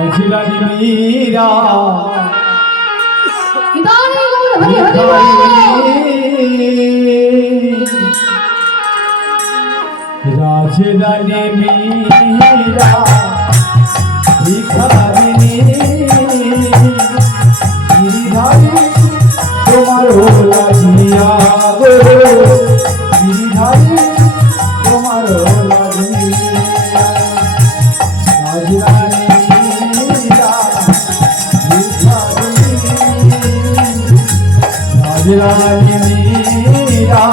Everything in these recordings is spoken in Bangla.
রাজরানী মীরা রাজরানী মীরা ভিখারিণী গিরিধারী তোমার লাগিয়া গো গিরিধারী তোমার লাগিয়া রাজরানী মীরা ভিখারিণী রাজরানী মীরা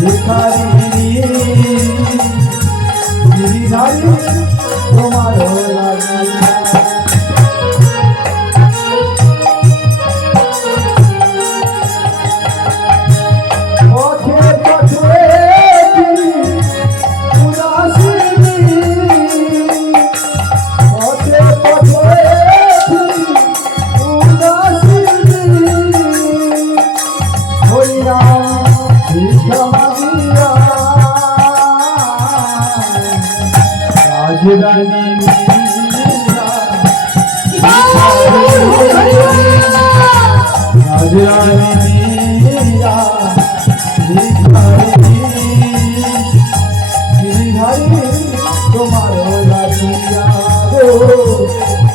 ভিখারিণী গিরিধারী তোমার লাগিয়া রাজরানী মীরা রাজরানী মীরা ভিখারিণী গিরিধারী তোমার লাগিয়া গো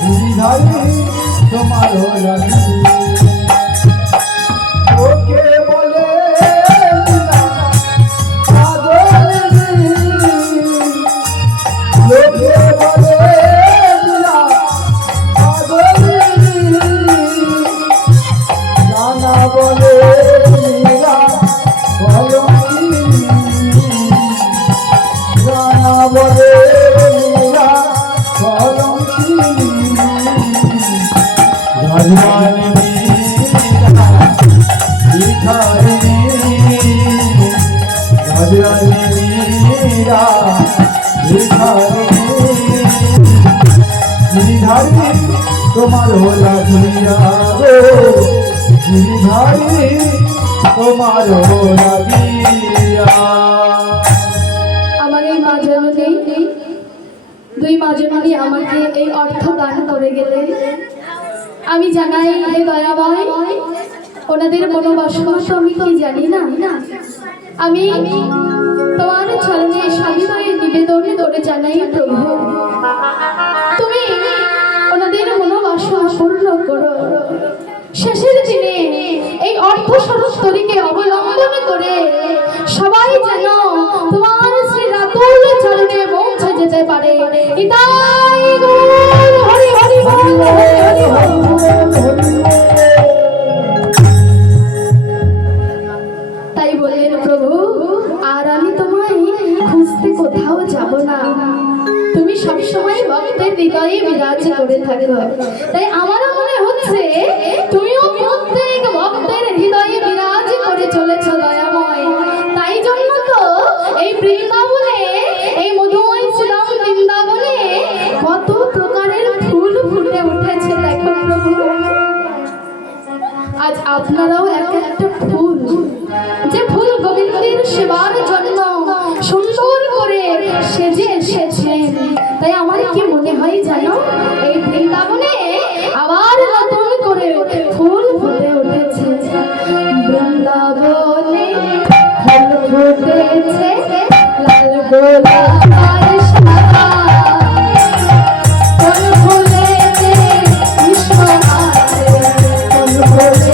গিরিধারী তোমার লাগিয়া ওকে বলে রাজরানী মীরা ভিখারিণী রাজরানী মীরা ভিখারিণী গিরিধারী তোমার লাগিয়া গো গিরিধারী তোমার লাগিয়া। আমার এই মাঝে দুই মাঝে আমাকে এই অর্থ দান করে গেলে আমি জানাই হে দয়াময় ওনাদের মনোবাসনা তো আমি কি জানি না আমি তোমার চরণে সাবিনয়ে নিবেদন করে জানাই প্রভু তুমি ওনাদের মনোবাসনা পূর্ণ করো। শেষের দিনে এই অর্থ সরস্বতীকে অবলম্বন করে সবাই যেন তোমার শ্রী রাতুল চরণে পৌঁছে যেতে পারে। ইতাই গৌর হরি হরি বল হরি হরি তাই বললেন প্রভু আর আমি তোমায় খুঁজতে কোথাও যাব না, তুমি সবসময় ভক্তের হৃদয়ে বিরাজ করে থাকো। তাই আমারও মনে হচ্ছে তুমিও প্রত্যেক ভক্তের হৃদয়ে বিরাজ করে চলেছ দয়াময়। তাই জন্য তো এই বৃন্দাবনে এই মধুময় শ্রীরাম বৃন্দাবনে কত প্রকারের ফুল ফুটে উঠেছে দেখো প্রভু। আজ আপনারাও এক একটা ফুল যে ফুল গোবিন্দের সেবার জন্য সুন্দর করে সেজে এসেছেন। তাই আমার কি মনে হয় জানো এই বৃন্দাবনে আবার নতুন করে ফুল ফুটে উঠেছে। বৃন্দাবনে ফুল ফুটেছে লাল গোলাপ আর সাদা, ফুল ফুলেছে কৃষ্ণ আছে, ফুল ফুলেছে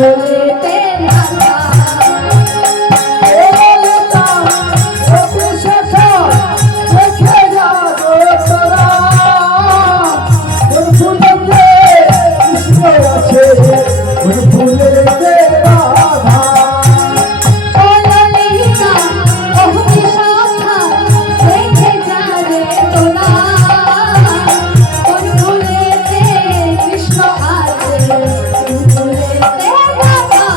ভুলেতে রাধা ও ললিতা ও বিশাখা দেখে যাবো তোরা কোন ফুলেতে কৃষ্ণ আছে কোন ফুলেতে রাধা ও ললিতা ও বিশাখা দেখে যা রে তোরা কোন ভুলেতে কৃষ্ণ আছে কোন ভুলেতে রাধা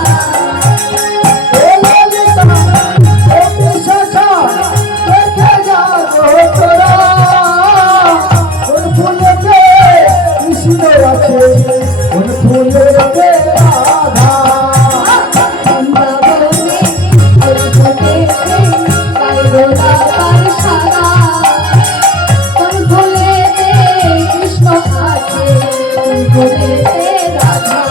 ও ললিতা ও বিশাখা দেখে যাবো তোরা কোন ফুলেতে কৃষ্ণ আছে কোন ফুলেতে রাধা বৃন্দাবনে ফুটেছে কালবেলা পারশালা কোন ভুলেতে কৃষ্ণ আছে কোন ভুলেতে রাধা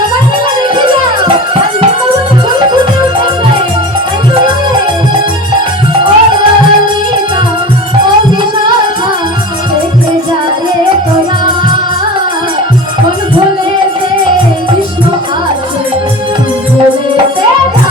সবাই মিলে দেখে যাও আজ বৃন্দাবনে ফুল ফুটে উঠেছে তাই তো বলে ও ললিতা ও বিশাখা দেখে যা রে তোরা কোন ভুলেতে কৃষ্ণ আছে কোন ভুলেতে রাধা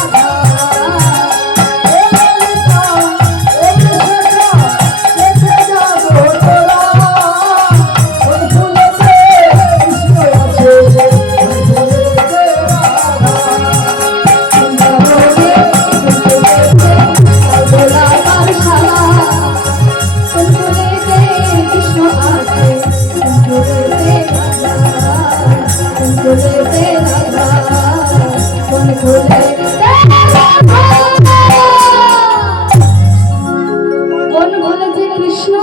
কোন ভুলে যে কৃষ্ণ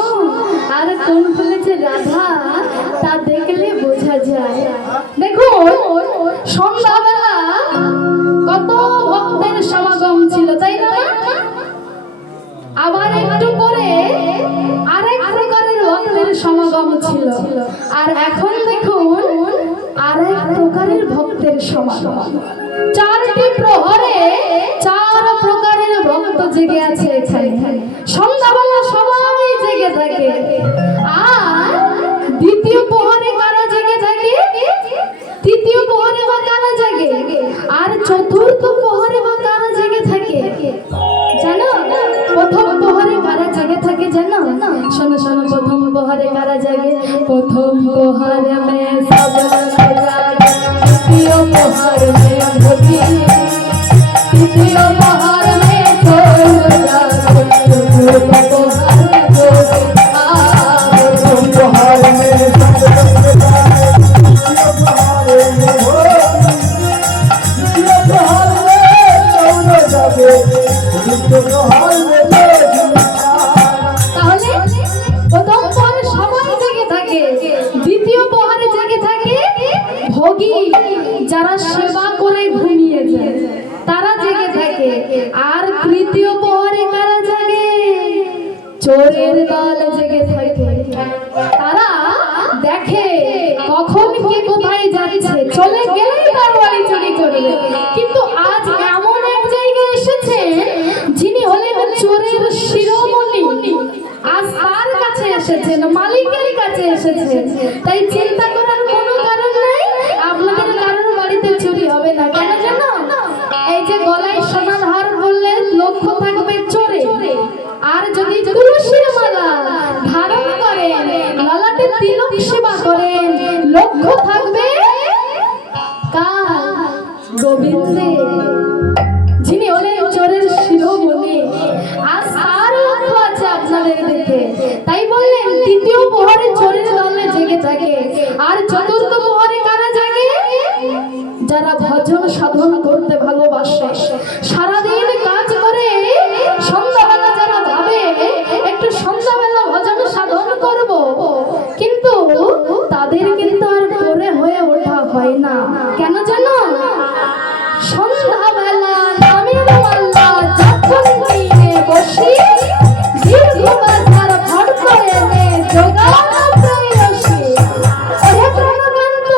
আর কোন ভুলে যে রাধা তা দেখলে বোঝা যায়। দেখুন সন্ধ্যাবেলা কত ভক্তের সমাগম ছিল তাই না? আবার একটু পরে আরেক প্রকারের ভক্তের সমাগম ছিল, আর এখন দেখুন আরেক প্রকারের ভক্তের সমাগম। চারটি প্রহরে চার প্রকারের ভক্ত জেগে আছে এখানে। সন্ধ্যাবেলা সবাই জেগে থাকে, আর দ্বিতীয় প্রহরে কারা জেগে থাকে? তৃতীয় প্রহরে বা কারা জাগে? আর চতুর্থ প্রহরে বা কারা জেগে থাকে জানো? প্রথম প্রহরে কারা জেগে থাকে জানো? শোনো শোনো, প্রথম প্রহরে কারা জাগে? প্রথম প্রহরে মে সব জাগে, দ্বিতীয় প্রহরে মে ভোগী, তৃতীয় প্রহরে মে চোর জাগে, চতুর্থ প্রহরে যোগী তাহলে প্রথম প্রহরে সবাই জেগে থাকে, দ্বিতীয় প্রহরে জেগে থাকে ভোগী, যারা সেবা করে ঘুমিয়ে যায় তারা জেগে থাকে। আর তৃতীয় প্রহরে কারা জাগে? চোরের দল জেগে থাকে। তারা দেখে কখন কে কোথায় যাচ্ছে, চলে গেলেই তার বাড়ি চুরি করবে। কিন্তু আজ এমন এক জায়গায় এসেছে যিনি হলেন চোরের শিরোমণি, আজ তার কাছে এসেছেন, মালিকের কাছে এসেছেন। তাই চিন্তা করার কোনো কারণ নাই, আপনাদের কারোর বাড়িতে চুরি হবে না। কেন জানো? এই যে গলায় সোনার হার বললে লক্ষ্য থাকবে চোরে, আর যদি তুলসীর মালা ধারণ করেন, ললাটে তিলক সেবা করেন, লক্ষ্য থাকবে কার? গোবিন্দে, যিনি হলেন চোরের শিরোমণি। আর তার লক্ষ্য আছে আপনাদের দেখে। তাই বললেন তৃতীয় প্রহরে চোরের দলে জেগে থাকে, আর চতুর্থ প্রহরে কারা জাগে? যারা ভজন সাধন করতে ভালোবাসে, সারাদিন কাজ করে সন্ধ্যাবেলা যারা ভাবে একটু সন্ধ্যাবেলা ভজন সাধন করব, কিন্তু তাদের কিন্তু আর করে হয়ে ওঠা হয় না। কেন জানো? সন্ধ্যাবেলা নামের মালা যখন নিয়ে বসি, দীর্ঘ বাজার ভর করে নে যোগান প্রেয়সী। ওহে প্রাণকান্ত,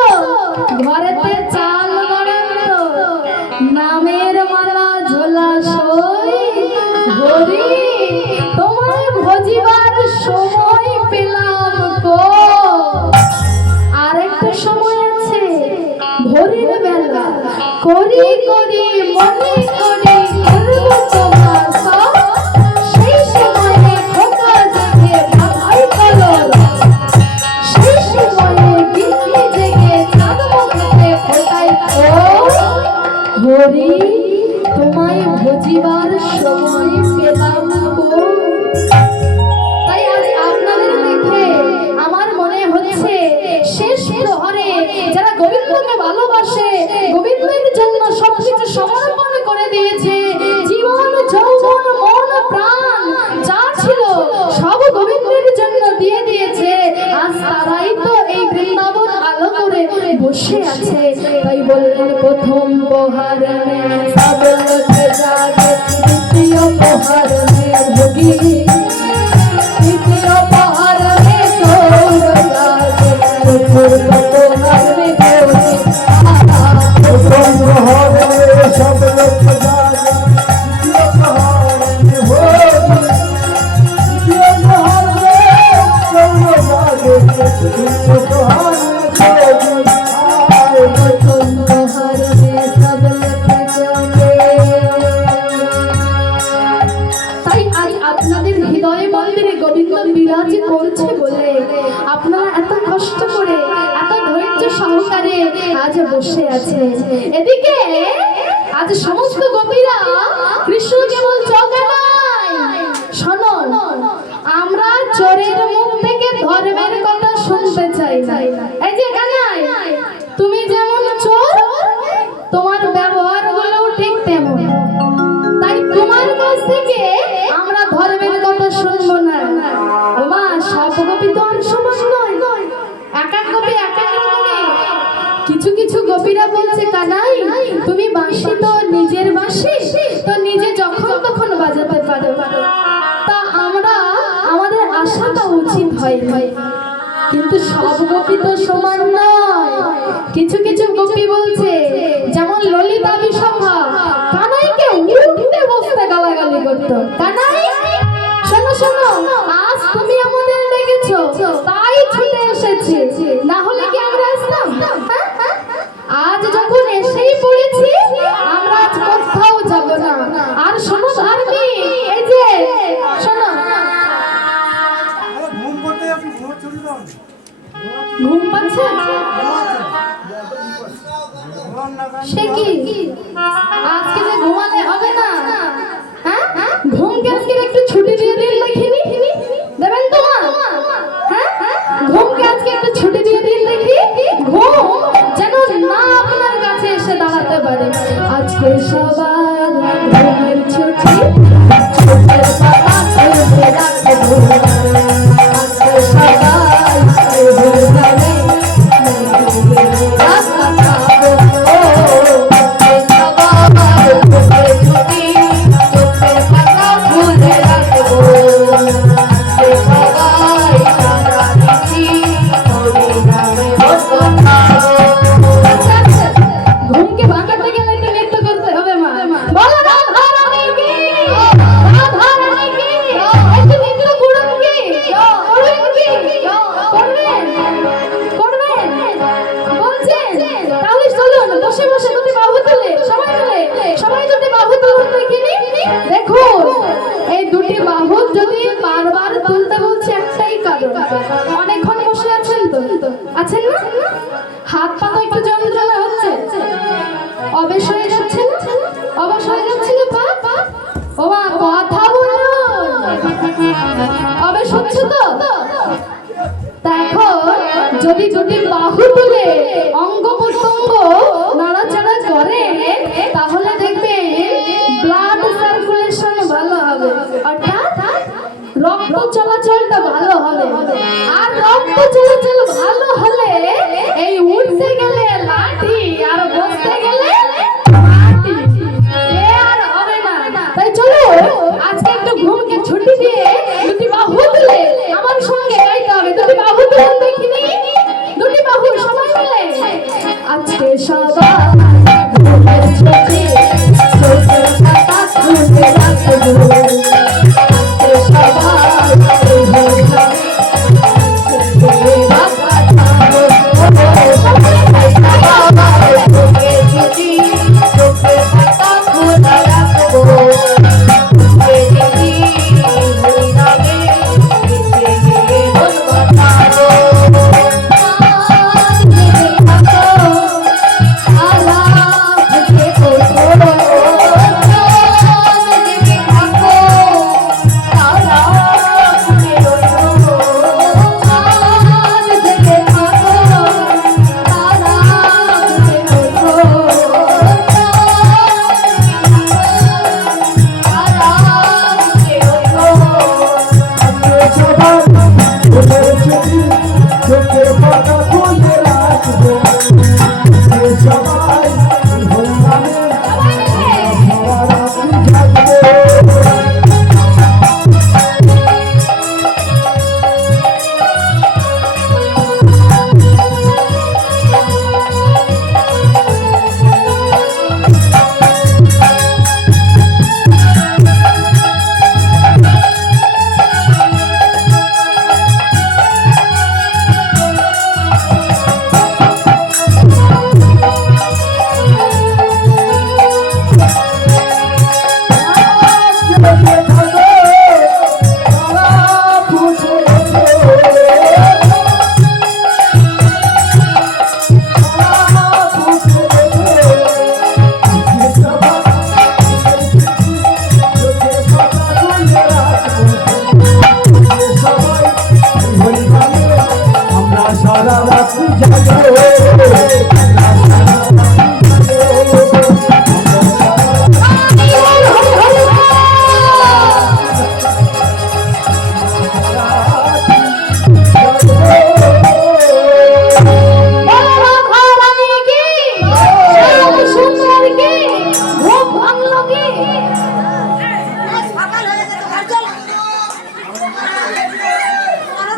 ঘরেতে চাল গড়ে বসে আছে, তাই বললেন প্রথম প্রহার মে সব লোক জাগে, দ্বিতীয় প্রহার মে ভোগী, তৃতীয় প্রহার মে চোর জাগে, চতুর্থ প্রহার মে ভোগী। প্রথম প্রহরে সব লোক জাগে, দ্বিতীয় প্রহরে ভোগী, তৃতীয় প্রহরে চোর জাগে, চতুর্থ প্রহরে ভোগী। প্রথম প্রহার মে সব লোক জাগে। তাই আজ আপনাদের হৃদয়ে মন্দিরে গোবিন্দ বিরাজ করছে বলে আপনারা এত কষ্ট করে, এত ধৈর্য সহকারে আজ বসে আছে। এদিকে আজ সমস্ত গোপীরা কৃষ্ণকে বলছে, "ও কানাই, শোনো, আমরা চোরের মুখ থেকে ধর্মের কথা শুনতে চাই না। এই যে কানাই, তুমি যেমন চোর, তোমার ব্যবহার গুলো ঠিক তেমন। তাই তোমার কাছ থেকে আমরা ধর্মের কথা শুনবো না।" ওমা, সব গোপী তো আর সমান নয়, এক এক গোপী এক এক রকমের। কিছু কিছু গোপীরা বলছে, "কানাই, তুমি বাঁশি তো নিজের বাঁশি তো নিজে যখন তখন বাজাতে পারো, তা আমরা আমাদের আশাটা উচিত হয়।" কিন্তু সব গোপী তো সমান নয়। কিছু কিছু গোপী বলছে, যেমন ললিতা বিশাখা, কানাইকে উঠতে বসতে গালাগালি করতো। "কানাই, শোনো শোনো, আজ তুমি আমাদের ডেকেছো, তাই ছুটে এসেছি, না হলে কি আমরা আসতাম? আজ যখন এসেই পড়েছি, আমরা আজ কোথাও যাব না। আর শোনো ধার্মিক, এই যে শোনো, ঘুম পাচ্ছে? সে কি আজকে যে ঘুমালে হবে না? হ্যাঁ, ঘুমকে আজকে একটু ছুটি দিয়ে দিন, দেখিনি দেবেন তোমার? হ্যাঁ, ঘুমকে আজকে একটু ছুটি দিয়ে দিন দেখি, ঘুম যেন না আপনার কাছে এসে দাঁড়াতে পারে। আজকে সবার ঘুমের ছুটি, চোখের পাতা খুলতে রাখবো, আজকে সবাই ঘুম যাবে, রাস্তা খাবো। আজকে সবার ঘুমের ছুটি, চোখের পাতা খুলে রাখবো, আজকে সবাই সারা দিচ্ছি, হরি নামে বসো খাবো। ঘুমকে ভাঙাতে গেলে একটু নৃত্য করতে হবে মা। বলো রাধা রানী কি, রাধা রানী কি, একটু নৃত্য করুন কি, করুন কি, করবেন করবেন বলছেন? তাহলে চলুন, বসে বসে দুটি বাহু তুলে, সবাই মিলে, সবাই দুটি বাহু তুলুন দেখিনি। দেখুন, এই দুটি বাহু যদি বারবার তুলতে বলছে একটাই কারণ, অনেকক্ষণ বসে আছেন তো, আছেন না? হাত পা তো একটু যন্ত্রণা হচ্ছে, অবেশ হয়ে যাচ্ছে না? অবশ হয়ে যাচ্ছে না পা? ও মা, কথা বলুন, অবেশ হচ্ছে তো? দেখো, যদি যদি বাহু তুলে অঙ্গ প্রত্যঙ্গ নাড়াচাড়া করে, তাহলে দেখবেন ব্লাড সার্কুলেশন ভালো হবে, অর্থাৎ রক্ত চলাচলটা ভালো হবে। আর রক্ত চলাচল ভালো হলে এই উঠতে গেলে লাঠি আর বসতে গেলে মাটি, এ আর হবে না। তাই চলো আজকে একটু ঘুমকে ছুটি দিয়ে দুটি বাহু তুলে আমার সঙ্গে গাইতে হবে। দুটি বাহু তুলে দেখিনি, দুটি বাহু সবাই মিলে। আজকে সবাই ঘুমের ছুটি, চোখের পাতা খুলে রাখবো, আজকে সবাই ঘুম যাবে, রাস্তা খাবো। সবাই ঘুমের ছুটি, চোখের পাতা খুলে রাখবো, দেখি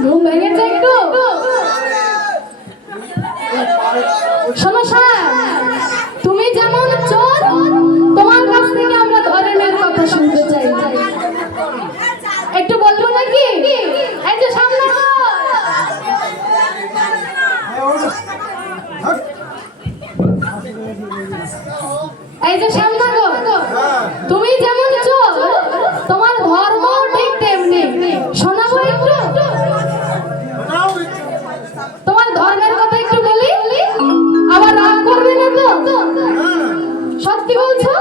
ঘুম ভেঙেছে একটু? শোনো স্যার, তুমি যেমন চোর, তোমার কাছ থেকে আমরা ধরনের কথা শুনতে চাই। একটু বলবো নাকি? এই যে সামনে এই যে সামনে গো, তুমি যেমন চোর, তোমার ধর্ম ঠিক তেমনি। শোনাবো একটু? তোমার ধর্মের কথা একটু বলি, আবার রাগ করবে না তো? সত্যি বলছো?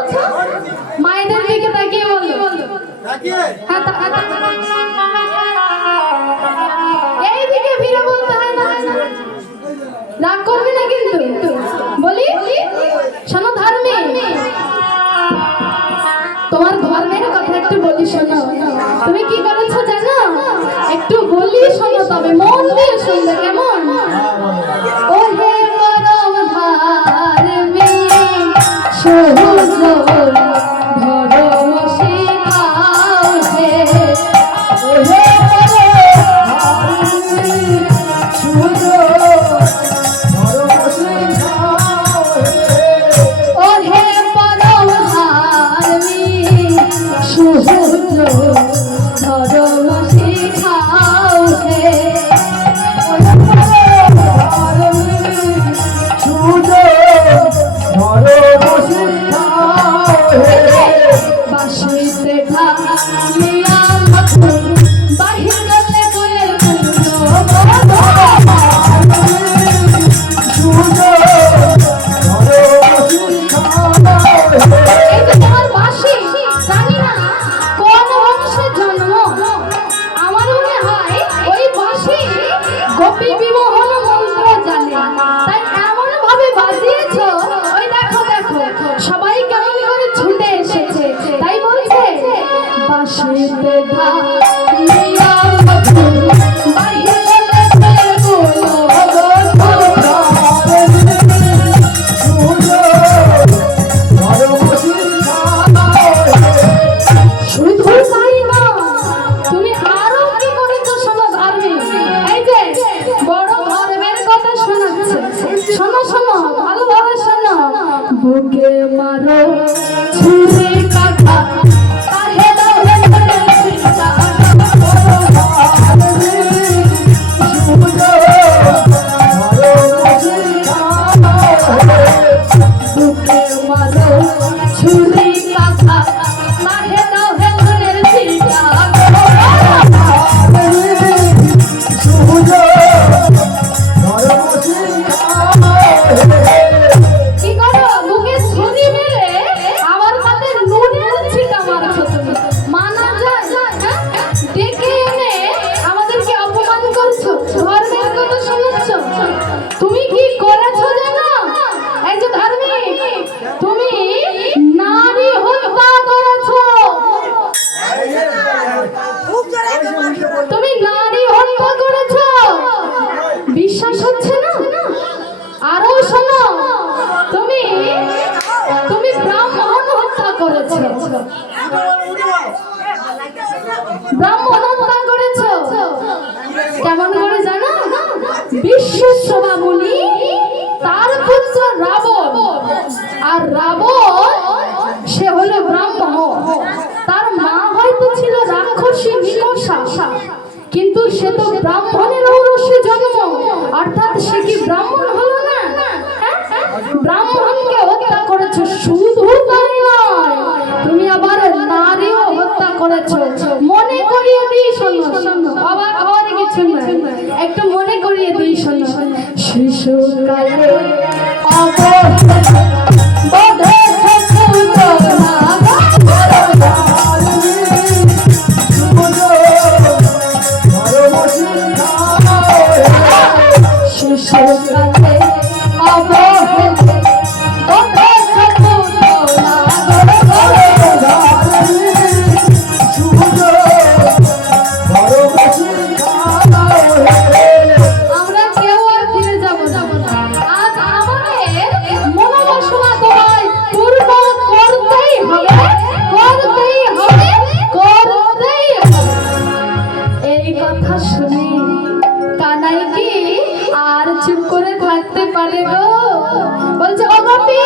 মায়েদের দিকে তাকিয়ে বলো। হ্যাঁ, এই দিকে ফিরে বলতে হয় না, রাগ করবে না কিন্তু। বলি, শোনো ধর্মে, তোমার ধর্মের কথা একটু বলি শোনো। তুমি কি করেছো জানো? একটু বলি শোনো, তবে মন দিয়ে শুনবে, কেমন? ও হে পরম ধার্মে সুজোর ধর্ম শিখাও হে। ও হে ও হে পরম ধার্মে সুজোর ধর্ম শিখাও হে। বাঁশিতে ঢালিয়া মধুর বাহির গলে কোলের এই যে তোমার বাঁশি, জানি না কোন বংশে জন্ম, আমার মনে হয় ওই বাঁশি গোপী বিমোহন মন্ত্র জানে, তাই এমন ভাবে বাজিয়েছো। ওই দেখো দেখো, সবাই কেমন করে ছুটে এসেছে। তাই বলছে বাঁশিতে ঢালিয়া মধুর বাহির গলে কোলের শুধু তাই না, তুমি আরো কি করেছো শোনো ধর্মে। এই যে বড় ধর্মের কথা শোনাচ্ছে, শোনো শোনো, ভালোভাবে শোনো। বুকে মারো ছুরি কাটা, কাহে দাও হেলমেটের ছিটা। বুকে মারো ছুরি কাটা, কাহে দাও হেলমেটের ছিটা। কি করো? বুকে ছুরি মেরে আবার তাদের নুনের ছিটা মারছো তুমি, মানা যায়? হ্যাঁ? ডেকে এনে আমাদেরকে অপমান করছো, ধর্মের কথা শোনাচ্ছ। তুমি কি করেছো জানো? এই যে ধার্মিক, তুমি নারী হত্যা করেছো। তুমি নারী হত্যা করেছো, বিশ্বাস হচ্ছে না? আরো শোনো, তুমি তুমি ব্রাহ্মণ হত্যা করেছো। ব্রাহ্মণ হত্যা করেছো কেমন করে জানো? বিশ্বশ্রবা মুনি, তার পুত্র রাবণ, আর রাবণ সে হলো ব্রাহ্মণ। তার মা হয়তো ছিল রাক্ষসী নিকষা, কিন্তু সে তো ব্রাহ্মণের ঔরসে জন্ম, অর্থাৎ সে কি ব্রাহ্মণ হলো না? ব্রাহ্মণকে হত্যা করেছো। শুধু তাই নয়, তুমি আবার নারীও হত্যা করেছো। মনে করিয়ে দিই শোনো, অবাক হওয়ার কিছু না, একটু মনে করিয়ে দিই শোনো। শিশুকালে শুনে বলে গো, বলছে ও গোপী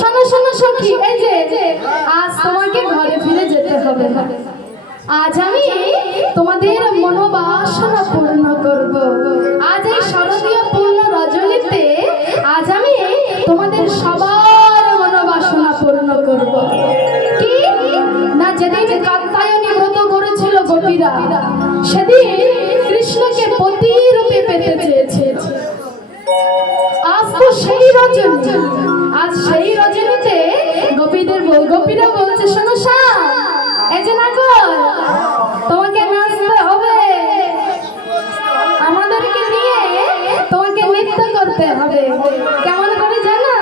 শোনো শোনো সখী, এই যে আজ তোমাকে ঘরে ফিরে যেতে হবে। আজ আমি তোমাদের মনোবাসনা পূর্ণ করব। আজ এই শারদীয় পূর্ণ রজনীতে আজ আমি তোমাদের সবার মনোবাসনা পূর্ণ করব। কি না, যেদিন কাত্যায়নী ব্রত করেছিল গোপীরা, সেদিন কৃষ্ণকে পতি রূপে পেতে চেয়েছে। আজ তো সেই রজনী, আজ সেই রজনীতে গোপীরা বলছে শোনো শ্যাম, এই যে নাগর, তোমাকে নাচতে হবে, আমাদেরকে নিয়ে তোমাকে নৃত্য করতে হবে। কেমন করে জানো?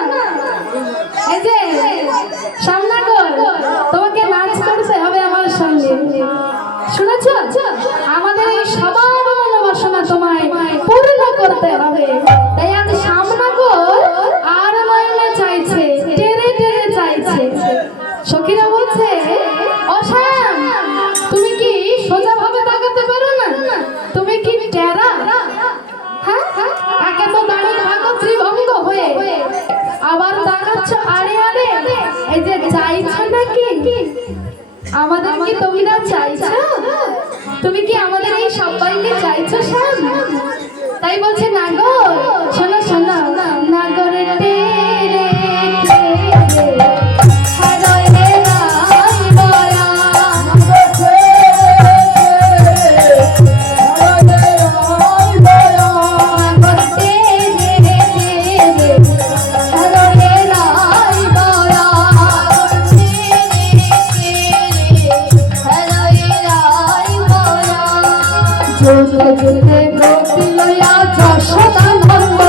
এই যে শ্যামনাগর, তোমাকে নাচ করতে হবে আমার সঙ্গে। শুনেছ? আমাদের এই সবার মনোবাসনা তোমায় পূর্ণ করতে হবে। তাই আজ শ্যামনাগর আর নয়নে চাইছে, টেনে টেনে চাইছে। সখীরা বলছে ও শ্যাম, তুমি কি সোজা ভাবে তাকাতে পারো না? তুমি কি টেরা? হ্যাঁ, একে তো দাঁড়িয়ে থাকো ত্রিভঙ্গ হয়ে, আবার তাকাচ্ছ আড়ে আড়ে। এই যে চাইছো নাকি আমাদের, কি তোমরা চাইছো? তুমি কি আমাদের এই সবাইকে চাইছো শ্যাম? তাই বলছে নাগর শোনো শোনো, নাগরের টেরে টেরে হারয়ে রাই বয়া, নাগর টেরে টেরে হারয়ে রাই বয়া, যুদ্ধে যুদ্ধে গোপী লইয়া যশোদানন্দ,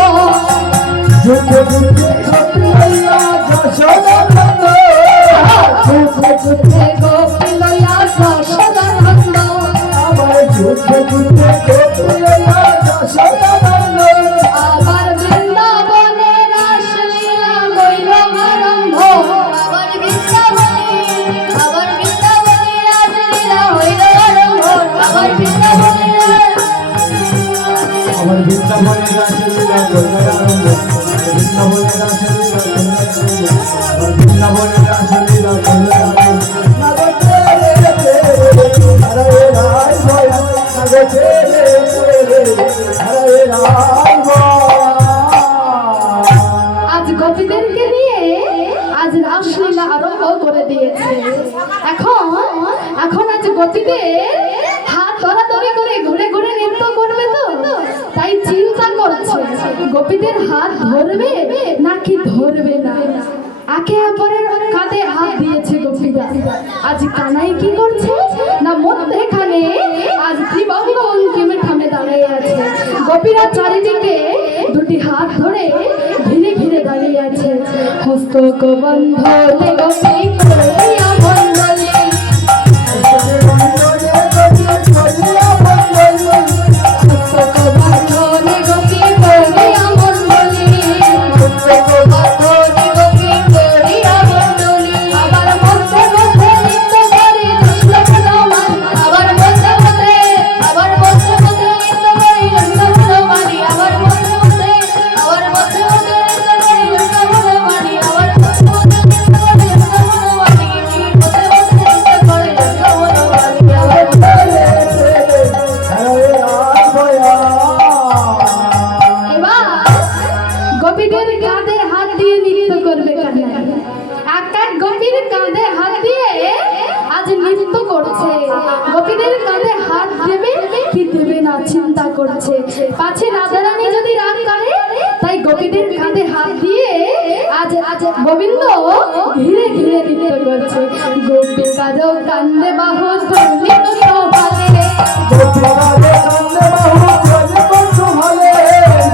যুদ্ধে যুদ্ধে গোপী লইয়া যশোদানন্দ, যুদ্ধে যুদ্ধে গোপী লইয়া যশোদানন্দ, আবার যুদ্ধে যুদ্ধে গোপী লইয়া যশোদানন্দ, আবার বৃন্দাবনে রাসলীলা হইল আরম্ভ, আবার বৃন্দাবনে রাসলীলা হইল আরম্ভ, আবার বৃন্দাবনে আমার বৃন্দাবনে রাসলীলা করবে আরম্ভ, বৃন্দাবনে রাসলীলা করবে আরম্ভ, আমার বৃন্দাবনে রাসলীলা করবে আরম্ভ। নাগর তেরে তেরে হারায়ে রাই বয়া, নাগর তেরে তেরে হারায়ে রাই বয়া। আজ গোপীদেরকে নিয়ে আজ রাসলীলা আরম্ভ করে দিয়েছে। এখন আজ গোপীদের হাত ধরাধরি করে ঘুরে ঘুরে নৃত্য করবে, তো তাই চিন্তা করছে গোপীদের হাত ধরবে নাকি ধরবে না। একে অপরের কাঁধে হাত দিয়েছে গোপীরা। আজ কানাই কি করছে না, মধ্যেখানে আজ ত্রিভঙ্গ অঙ্কিমে থামে দাঁড়িয়ে আছে। গোপীরা চারিদিকে দুটি হাত ধরে ঘিরে ঘিরে দাঁড়িয়ে আছে। হস্তক বন্ধনে গোপী করিয়া বন্দনে, হস্তক বন্ধনে গোপী করিয়া বন্দনে, আবার মধ্যে মধ্যে নৃত্য করে কৃষ্ণ গুণমান, আবার মধ্যে মধ্যে নৃত্য করে কৃষ্ণ গুণমানি, আবার মধ্যে মধ্যে নৃত্য করে কৃষ্ণ গুণমানি, আবার মধ্যে মধ্যে নৃত্য করে কৃষ্ণ গুণমানি, মধ্যে মধ্যে নৃত্য করে কৃষ্ণ গুণমানি, আবার এবার গোপীদের কাঁধে হাত দিয়ে নৃত্য করবে কান্না। এক এক গোপীর কাঁধে হাত দিয়ে আজ নৃত্য করছে। গোপীদের কাঁধে হাত দেবে কি দেবে না চিন্তা করছে, পাছে রাধারানী যদি রাগ করে। তাই গোপীদের কাঁধে হাত দিয়ে আজ গোবিন্দ ঘিরে ঘিরে নৃত্য করছে। গোপী কাজও কান্দে বাহু তুলি তো ভালে, গোপীরাজে কান্দে বাহু তুলি তো ভালে,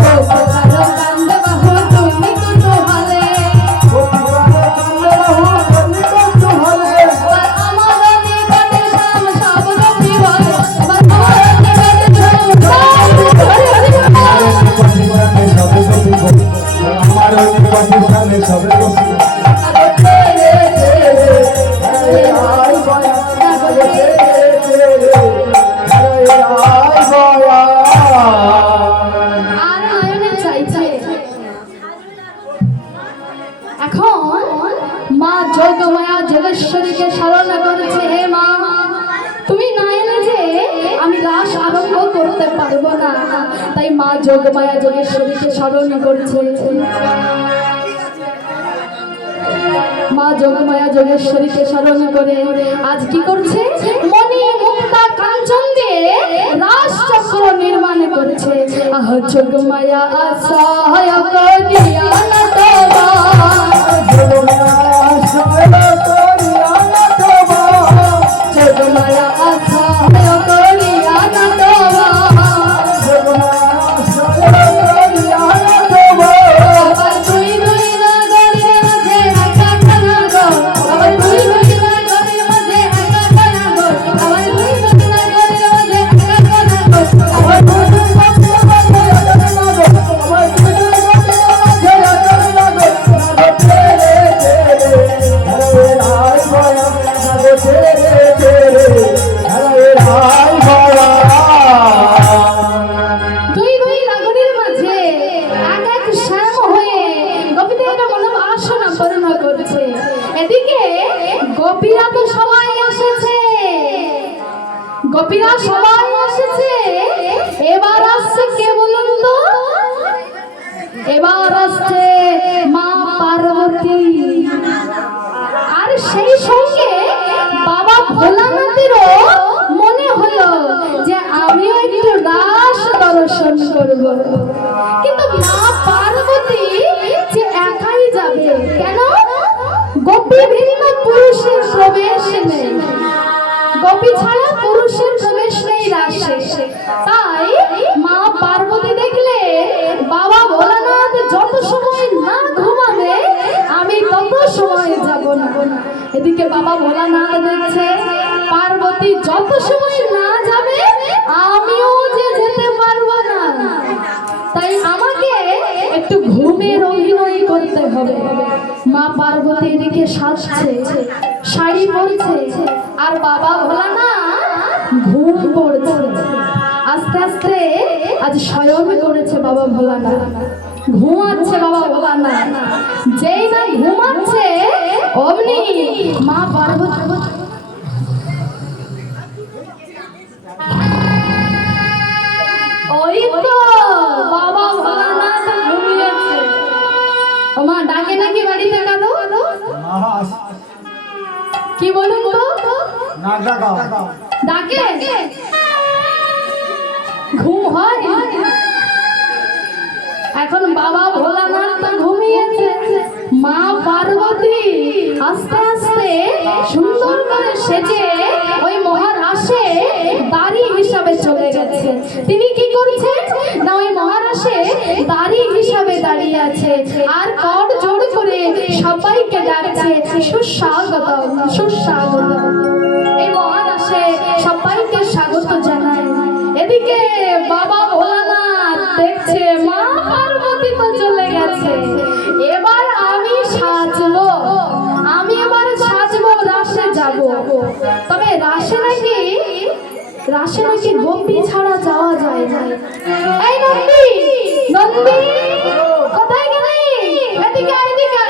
গোপী কাজও কান্দে বাহু তুলি তো ভালে, গোপীরাজে কান্দে বাহু তুলি তো ভালে। আবার আমার নিকটে শ্যাম সব গোপী বলে, আবার আমার নিকটে শ্যাম সব গোপী বলে। আমার পাকিস্তানে সবে গোপী, নাগর তেরে তেরে হারায়ে রাই বয়া, নাগর তেরে তেরে হারায়ে রাই বয়া। আর নয়নে চাইছে যোগেশ্বরীকে স্মরণ করছে, হে মা তুমি না এলে যে আমি রাস আরম্ভ করতে পারবো না। তাই মা যোগমায়া যোগেশ্বরীকে স্মরণ করছে। মা যোগমায়া যোগেশ্বরীকে স্মরণ করে আজ কি করছে? মণি মুক্তা কাঞ্চন দিয়ে রাস চক্র নির্মাণ করছে। আহ যোগমায়া আশায় করিয়া না যোগমায়া আশায় করিয়া না গোপীরা সবাই এসেছে। এবার আসছে কে বলুন তো? এবার আসছে মা পার্বতী। আর সেই সঙ্গে বাবা ভোলানাথেরও মনে হলো যে আমিও একটু রাস দর্শন করব। কিন্তু মা পার্বতী যে একাই যাবে কেন? গোপী ভিন্ন পুরুষের প্রবেশ নেই, গোপী ছাড়া পুরুষের প্রবেশ নেই রাসে। তাই মা পার্বতী দেখলে বাবা ভোলানাথ যত সময় না ঘুমাবে আমি তত সময় যাব না। এদিকে বাবা ভোলানাথ দেখছে পার্বতী যত সময় না যাবে আমিও যে যেতে পারবো না। তাই আমাকে একটু ঘুমের অভিনয় করতে হবে। মা পার্বতী এদিকে সাজছে, শাড়ি পরছে, আর বাবা ভোলানাথ ঘুম পড়ছে। আস্তে আস্তে আজ শয়ন করেছে বাবা ভোলানাথ, ঘুমাচ্ছে বাবা ভোলানাথ। যেই না ঘুমাচ্ছে অমনি মা পার্বতী ওই তো বাবা ভোলানাথ ঘুমিয়েছে। মা ডাকে নাকি বাড়িতে কেন? কি বলুন তো? ডাকে ঘুম হয়? এখন বাবা ভোলানাথ তো ঘুমিয়েছে। মা পার্বতী আস্তে আস্তে সুন্দর করে সেজে ওই মহারাসে দাড়ি হিসাবে চলে গেছে। তিনি কি করছেন না ওই মহারাসে দাড়ি হিসাবে দাঁড়িয়ে আছে আর কর জোর করে সবাইকে ডাকছে সুস্বাগতম সুস্বাগতম। এই মহারাসে সবাইকে স্বাগত জানায়। এদিকে বাবা ভোলানাথ দেখছে মা পার্বতী তো চলে গেছে, এবার আমি সাজবো, আমি এবার সাজবো, রাসে যাব। তবে রাসে নাকি গোপী ছাড়া যাওয়া যায় না। এই নন্দী, নন্দী কোথায় গেলি? এদিকে এদিকে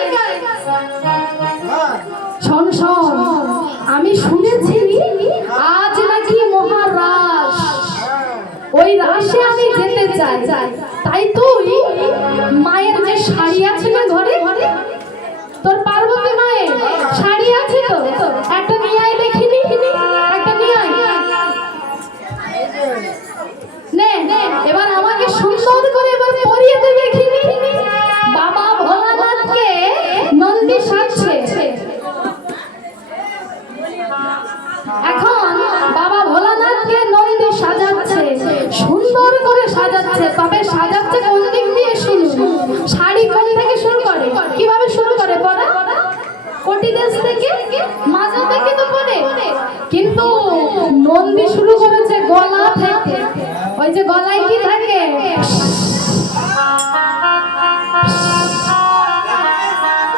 শোন শোন, আমি শুনেছি আজ নাকি মহারাস, ওই রাসে আমি যেতে চাই। তাই তুই মায়ের যে শাড়ি আছে না ঘরে, তোর পার্বতী মায়ের শাড়ি আছে তো, একটা নিয়ে আয় দেখিনি, একটা নিয়ে আয়। নে এবার আমাকে সুন্দর করে এবার পরিয়ে দে দেখিনি। বাবা ভোলানাথকে নন্দী সাজছে। এখন বাবা ভোলানাথকে নন্দী সাজাচ্ছে, সুন্দর করে সাজাচ্ছে। তবে সাজাচ্ছে কোন দিক দিয়ে? শুনুন, শাড়ি কোন থেকে শুরু করে, কিভাবে শুরু করে পরা? কোটি দেশ থেকে, মাজা থেকে তো পরে। কিন্তু নন্দী শুরু করেছে গলা থেকে। ওই যে গলায় কি থাকে,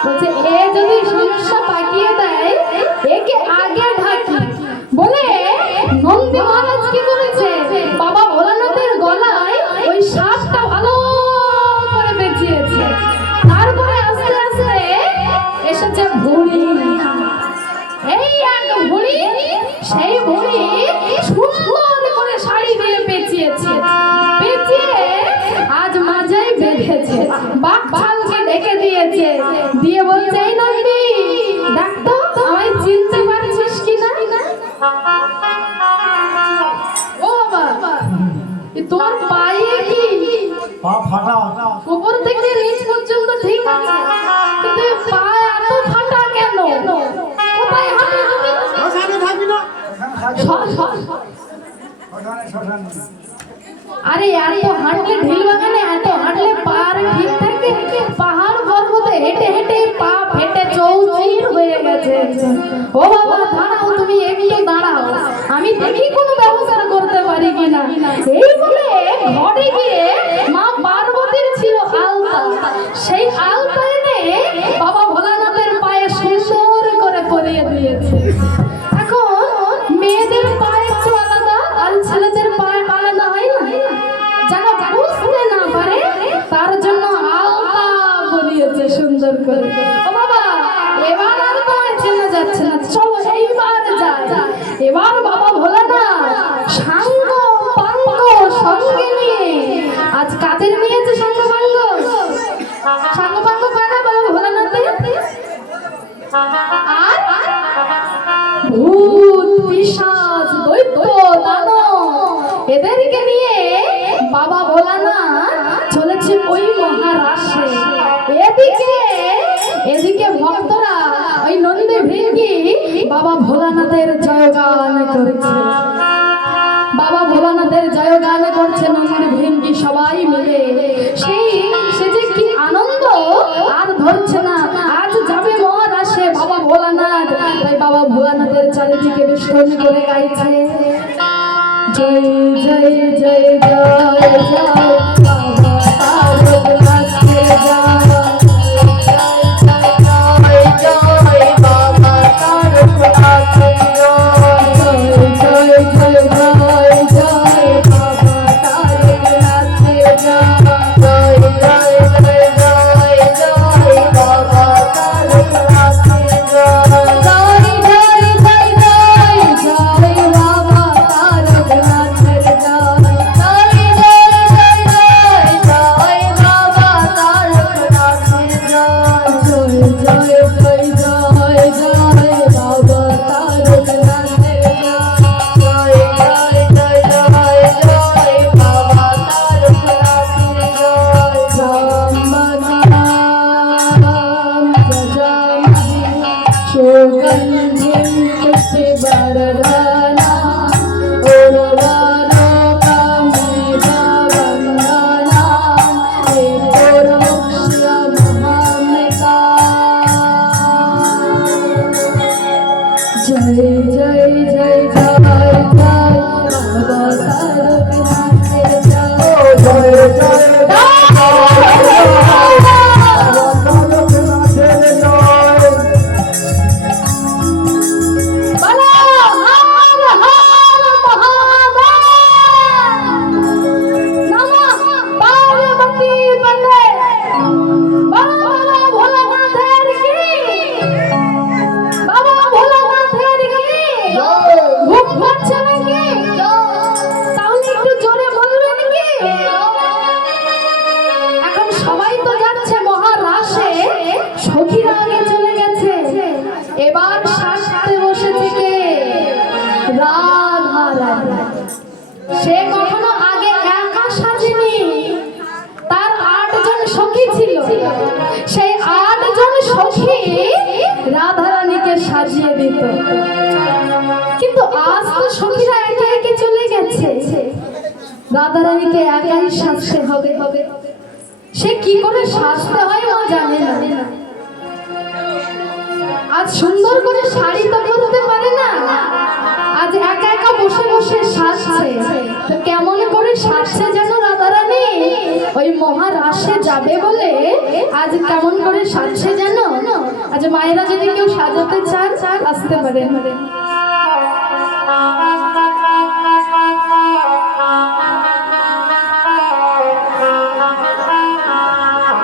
বলছে এ যদি সমস্যা পাকিয়ে দেয় একে আগে ঢাকি বলে নন্দী মহারাজ কি করেছে, বাবা ভোলানাথের গলায় ওই সাপটা ভালো করে বেঁচিয়েছে। তারপরে আস্তে আস্তে এসেছে ভুঁড়ি। তোমার পায়ে কি পা ফাটা। উপর থেকে নিচ পর্যন্ত ঠিক আছে, কিন্তু পা এত ফাটা কেন? কোথায় হাঁটো তুমি? শ্মশানে থাকি না? শ্মশানে। আরে এত হাঁটলে ঢিল বাগানে এত হাঁটলে পা আর ঠিক থাকে? পাহাড় পর্বতে হেঁটে হেঁটে পা ফেটে চৌচির হয়ে গেছে। ও বাবা দাঁড়াও, তুমি একটু দাঁড়াও, আমি দেখি কোনো ব্যবস্থা করতে পারি কিনা। এই বলে ঘরে গিয়ে মা পার্বতীর ছিল আলতা, সেই আলতা এনে বাবা ভোলানাথের পায়ে সুন্দর করে পরিয়ে দিয়েছে। এখন মেয়েদের পায়ে একটু আলাদা আর ছেলেদের পায়ে আলাদা হয় না, যেন বুঝতে না পারে তার জন্য আলতা পরিয়েছে সুন্দর করে। ও বাবা এবার আর পায়ে চেনা যাচ্ছে না, চলো এইবার যা। এবার বাবা ভোলানাথ সাঙ্গ পাঙ্গ সঙ্গে নিয়ে, আজ কাদের নিয়েছে সাঙ্গ পাঙ্গ? সাঙ্গ পাঙ্গ কারা বাবা ভোলানাথের? আর ভূত পিশাচ দৈত্য দানব এদেরকে নিয়ে বাবা ভোলানাথ চলেছে ওই মহারাষ্ট্রে। এদিকে ভক্তরা ওই নন্দী ভৃঙ্গি বাবা ভোলানাথের জয়গান করছে। বাবা ভোলানাথের জয়গান করছে নন্দী ভৃঙ্গি সবাই মিলে। সে যে কি আনন্দ আর ধরছে না। আজ যাবে মহারাষ্ট্রে বাবা ভোলানাথ, তাই বাবা ভোলানাথের চারিদিকে বেষ্টন করে গাইছে জয় জয় জয় জয় জয় বাবা তারকনাথের জয়। সে কখনো আগে একা সাজেনি, তার 8 জন সখী ছিল। সেই 8 জন সখী রাধারানীকে সাজিয়ে দিত, কিন্তু আজ তো সখীরা একে একে চলে গেছে, রাধারানীকে একাই সাজতে হবে। সে কি করে সাজতে হয় ও জানে না। আজ সুন্দর করে শাড়ি তো পরতে পারে না, আজ একা একা বসে বসে সাজছে। তো কেমন করে সাজছে যেন রাধারানী ওই মহারাষ্ট্রে যাবে বলে আজ কেমন করে সাজছে যেন। আজ মায়েরা যদি কেউ সাজাতে চান আসতে পারেন।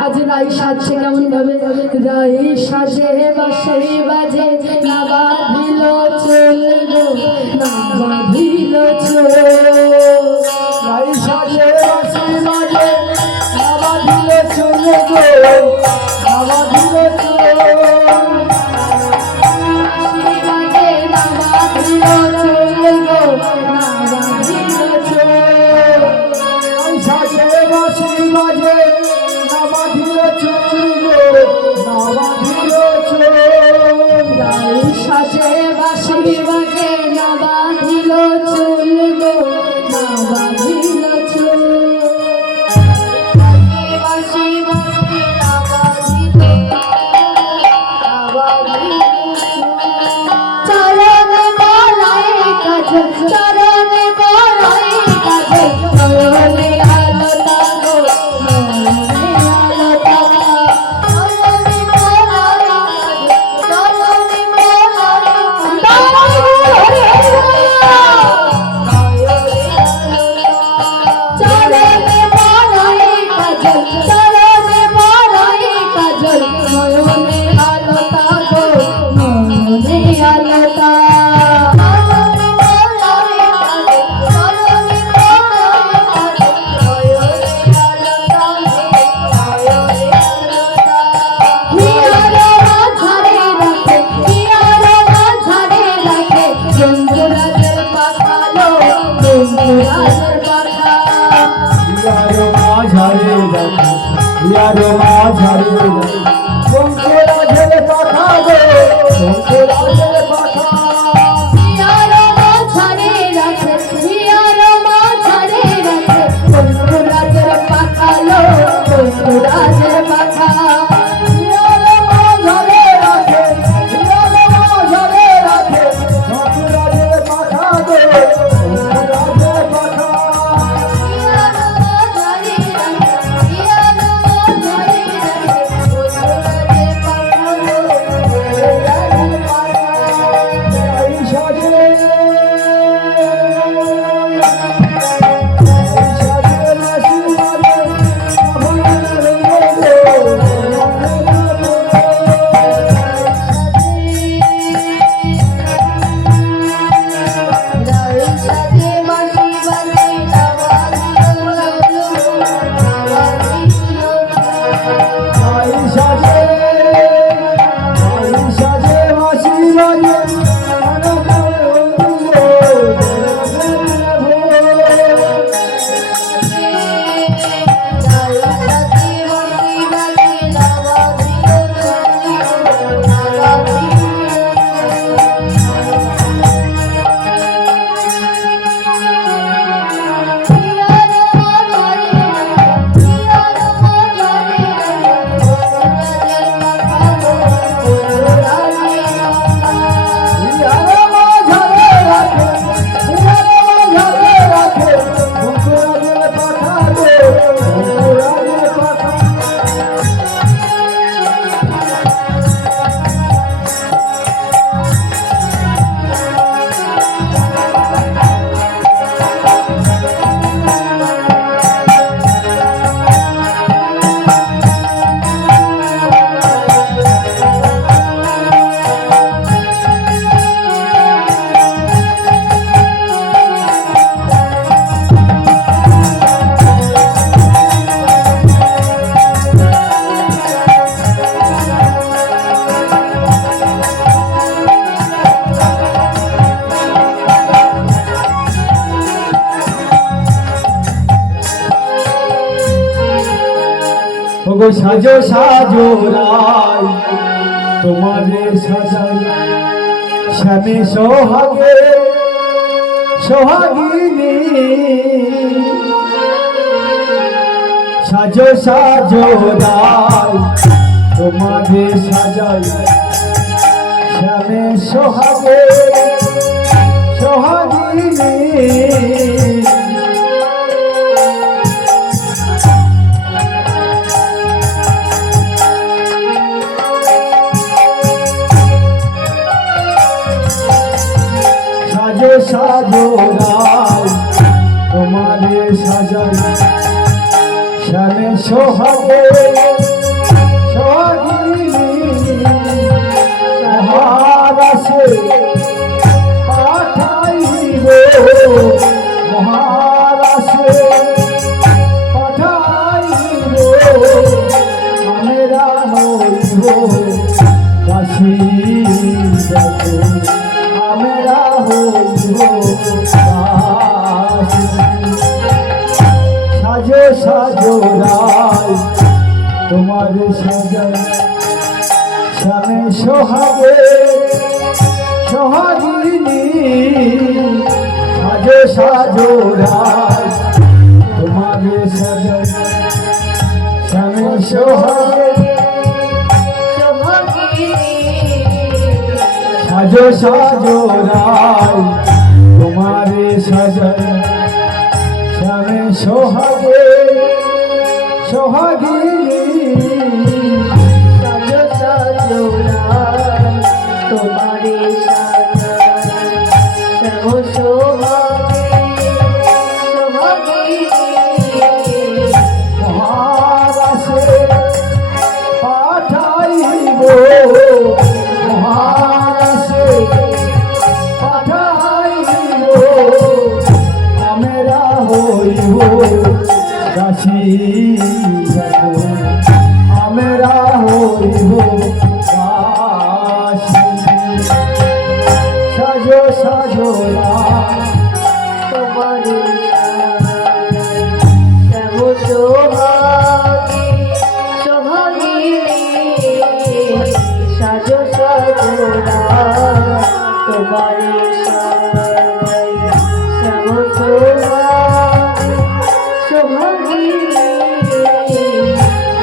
আজ রাই সাজছে কেমন ভাবে, রাই সাজে বাসে বাজে না বাঁধিল চল গো, না বাঁধিল চল। রাই সাজে বাসে বাজে না বাঁধিল চল গো, না বাঁধিল চল। বাজে না বাঁধিল চল গো, না বাঁধিল চল। কাজল চরণে পরাই কাজল নয়নে আলতা গো নয়নে আলতা ইয়ারো মাঝারে শঙ্করাজের পাখা গো শঙ্করাজের পাখা ইয়ারো মাঝারে রাখে ইয়ারো মাঝারে রাখে শঙ্করাজের পাখা লো শঙ্করাজের পাখা ইয়ারো মাঝারে রাখে ইয়ারো মাঝারে রাখে শঙ্করাজের পাখা গো শঙ্করাজের পাখা ওগো সাজো সাজো রাই তোমাদের সাজাই শ্যামে সোহাগে সোহাগিনী সাজো সাজো রাই তোমাদের সাজাই শ্যামে সোহাগে সোহাগিনী সাজো সাজো রাই তোমাদের সাজাই শ্যামে সোহাগে সোহাগিনী মহারাসে পাঠাইব মহারাসে পাঠাইব আমরা হইব দাসী আমরা হইব দাসী সাজো সাজো রাই তোমার সাজাই শ্যামে সোহাগে সোহাগিনী সাজো সাজো রাই তোমার সাজাই শ্যামে সোহাগে সাজো সাজো রাই তোমার সাজাই শ্যামে সোহাগে সোহাগিনী সাজো সাজো রাই তোমারে সাজাই শ্যাম সোহাগে সোহাগিনী হইব দাসী আমরা হইব দাসী সাজো সাজো তোমার শ্যাম সোহাগী সোহাগী সাজো সাজো তোমার শ্যাম সোহাগী সোহাগী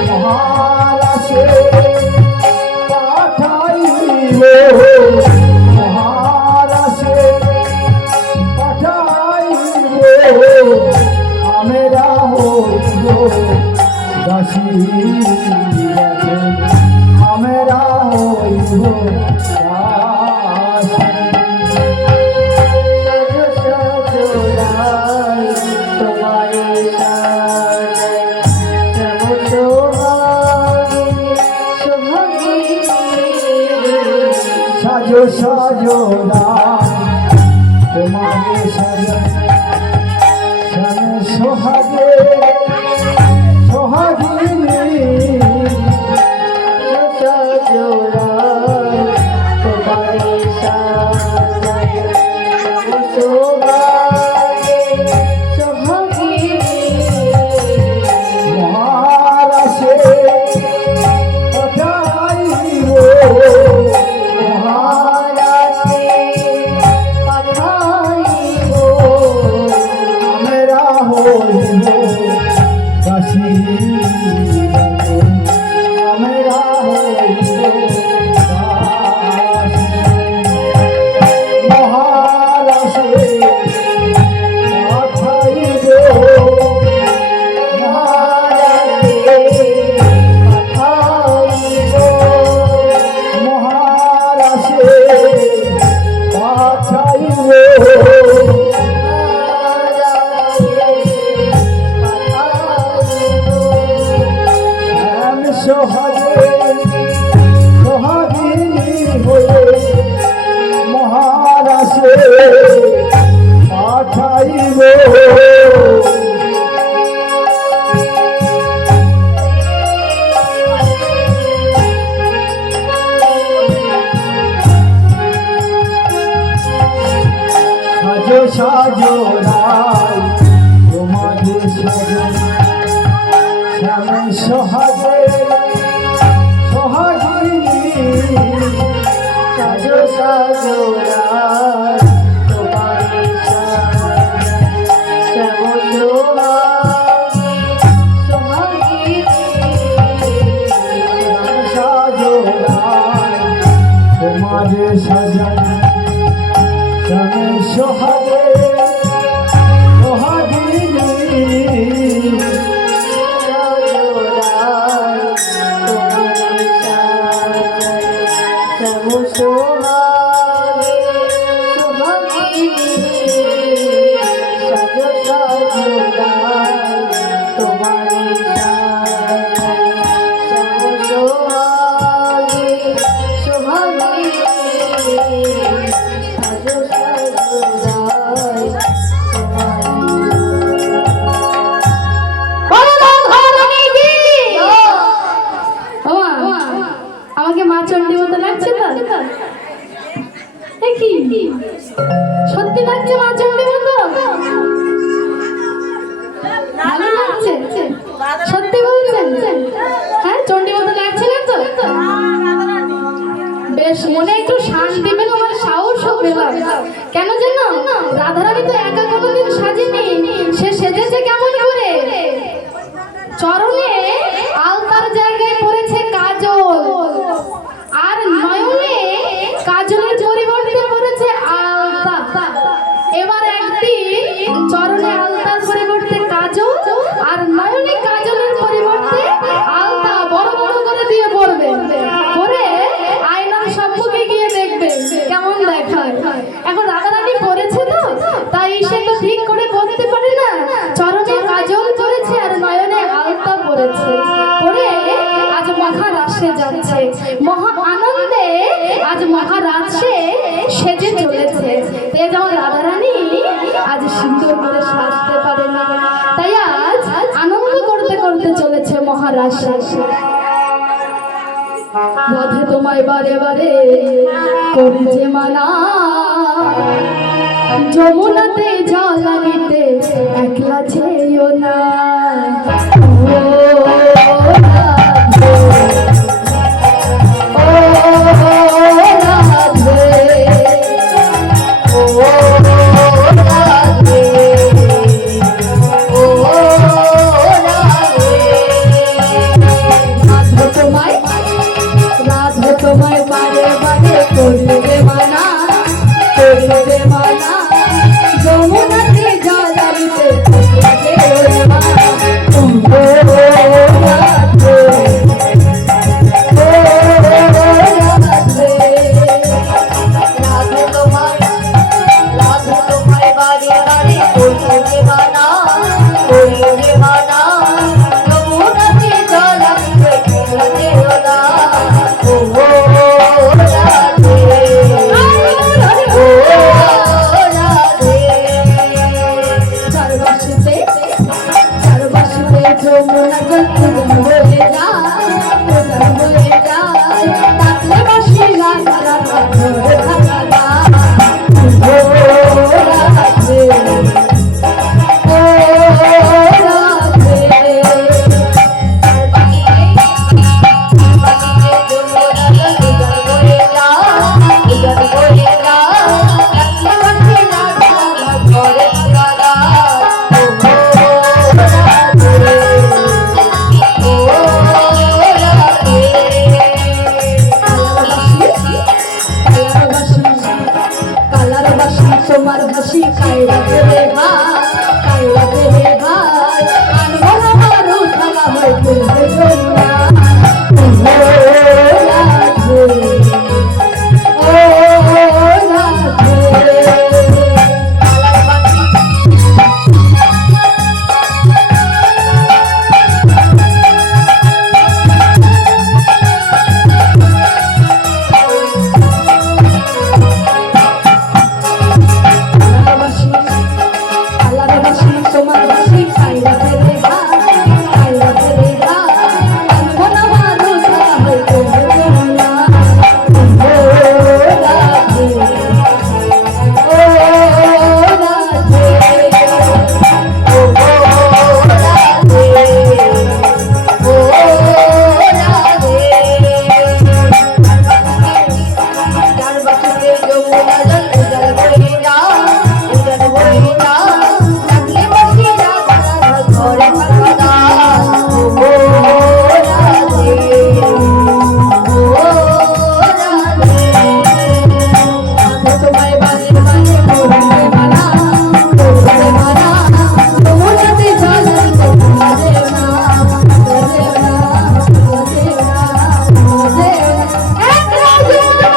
মহারাজে পাঠাইব মহারাজে পাঠাইব আমরা হইব দাসী আমরা হইব দাসী সাজো সাজো তোমার শ্যাম সোহাগী সোহাগী সাজো সাজো তোমাকে সাজো শ্যামে সোহাগে সোহাগিনী সাজোরা তোমার সোহাগী সোহাগী মহারাজে পাঠাইব মহারাজে পাঠাইব আমরা হইব দাসী আমরা হইব দাসী মহারাজে পাঠাইব মহারাজে পাঠাইব শ্যাম সোহাগে সোহাগিনী হয়ে মহারাজে পাঠাইব সাজো সাজো রায় তোমাদের সাজো শ্যামে সোহাগে সোহাগিনী সাজো সাজো তোমার শ্যাম সোহাগী সোহাগী সাজো রায় তোমাদের সাজো শ্যামে সোহাগে সোহাগিনী আমাকে মা চণ্ডী মতো লাগছে তো কি সত্যি লাগছে মা চণ্ডী মতো ভালো লাগছে সত্যি বলছেন হ্যাঁ চণ্ডী মতো লাগছে না তো বেশ মনে একটু শান্তি পেল আমার সাহসও পেলাম কেন জানো রাধারানী তো একা কোনোদিন সাজেনি সে সেজেছে কেমন করে চরণে আলতার জায়গায় পড়েছে কাজল আর নয়নে কাজলের পরিবর্তে পড়েছে আলতা এবার একদিন চরণে আলতার পরিবর্তে কাজল আর নয়নে কাজলের পরিবর্তে আলতা বড় বড় করে দিয়ে পড়বে পরে আয়নার সম্মুখে গিয়ে দেখবে কেমন দেখায় এখন রাধারানী পড়েছে তো তাই সে তো ঠিক করে পড়তে পারে না চরণে কাজল পড়েছে আর নয়নে আলতা পড়েছে পরে আজ মহারাষ্ট্রে যাচ্ছে মহা আনন্দে আজ মহারাষ্ট্রে সেজে চলেছে এ যেমন রাধারানী আজ সুন্দর করে সাজতে পারে না মহারাশে রাধে তোমায় বারে বারে করি যে মানা যমুনাতে জল আনিতে একলা যেও না ও রাধে, ও রাধে, ও রাধে, ও রাধে তোমায় রাধে তোমায় বারে বারে করবে মানা করবে মানা যমুনাতে জল আনিতে যেও না ও রাধে, ও রাধে, রাধে তোমায় বারে বারে করবে মানা করবে মানা যমুনাতে জল আনিতে যেও না ও রাধে, ও রাধে। চারপাশেতে যমুনা জল বয়ে যায় বয়ে যায় তাকলে বাসি রাধা রাধা ধরে থাকা যায় ও রাধে, ও রাধে। তোমার হাসি কায়রা করে কায়রা করে ভাই আনবো না মারু থাকা হয় তুলবে জোনা ও রাধে, ও রাধে। তোমার হাসি কায়রা করে কায়রা করে আনবো না মারু থাকা হয় তুলবে জোনা ও রাধে, ও রাধে, ও রাধে, ও রাধে। চার বাসুতে যমুনা জল উজাড় বয়ে উজাড় বয়ে থাকলে বাসি রাধা রাধা ঘরে থাকা যায় ও রাধে, ও রাধে। রাধে তোমায় বারে বারে করবে মানা করবে মানা যমুনাতে জল আনিতে যেও না যেও না যেও না যেও না একলা যেও না।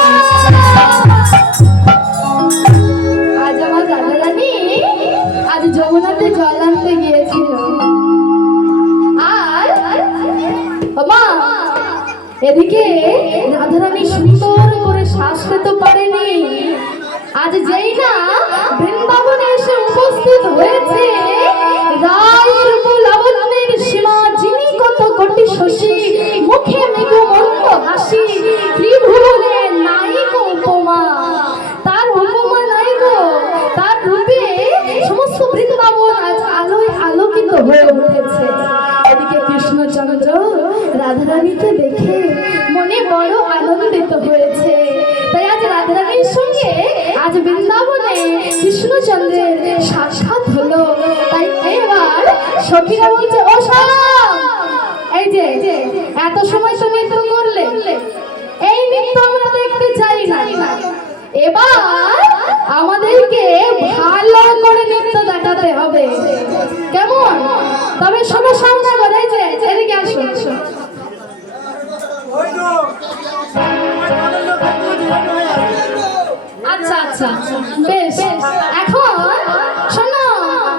আজ আমার রাধা রানী আজ যমুনাতে জল আনতে গিয়েছিল আর মা এদিকে রাধারানী সুন্দর করে শ্বাস পেতে পারেনি আজ যেই না বৃন্দাবনে এসে উপস্থিত হয়েছে রায়ের লাবণ্যের সীমা যিনি কত কোটি শশী মুখে মৃদু মন্দ হাসি ত্রিভুবনে নাই গো উপমা তার উপমা নাই গো তার রূপে সমস্ত বৃন্দাবন আজ আলোয় আলোকিত হয়ে উঠেছে। এদিকে কৃষ্ণচন্দ্র রাধারানীকে দেখে মনে বড় আনন্দিত হয়েছে তাই আজ রাধারানীর সঙ্গে আজ বৃন্দাবনে কৃষ্ণচন্দ্রের সাক্ষাৎ হলো। তাই এবার সখীরা বলছে ও শ্যাম এই যে এত সময় তুমি নৃত্য করলে এই নৃত্য আমরা দেখতে চাই না এবার আমাদেরকে ভালো করে নৃত্য দেখাতে হবে কেমন তবে শোনো সামনে করে যে এদিকে আসো আচ্ছা আচ্ছা বেশ এখন শোনো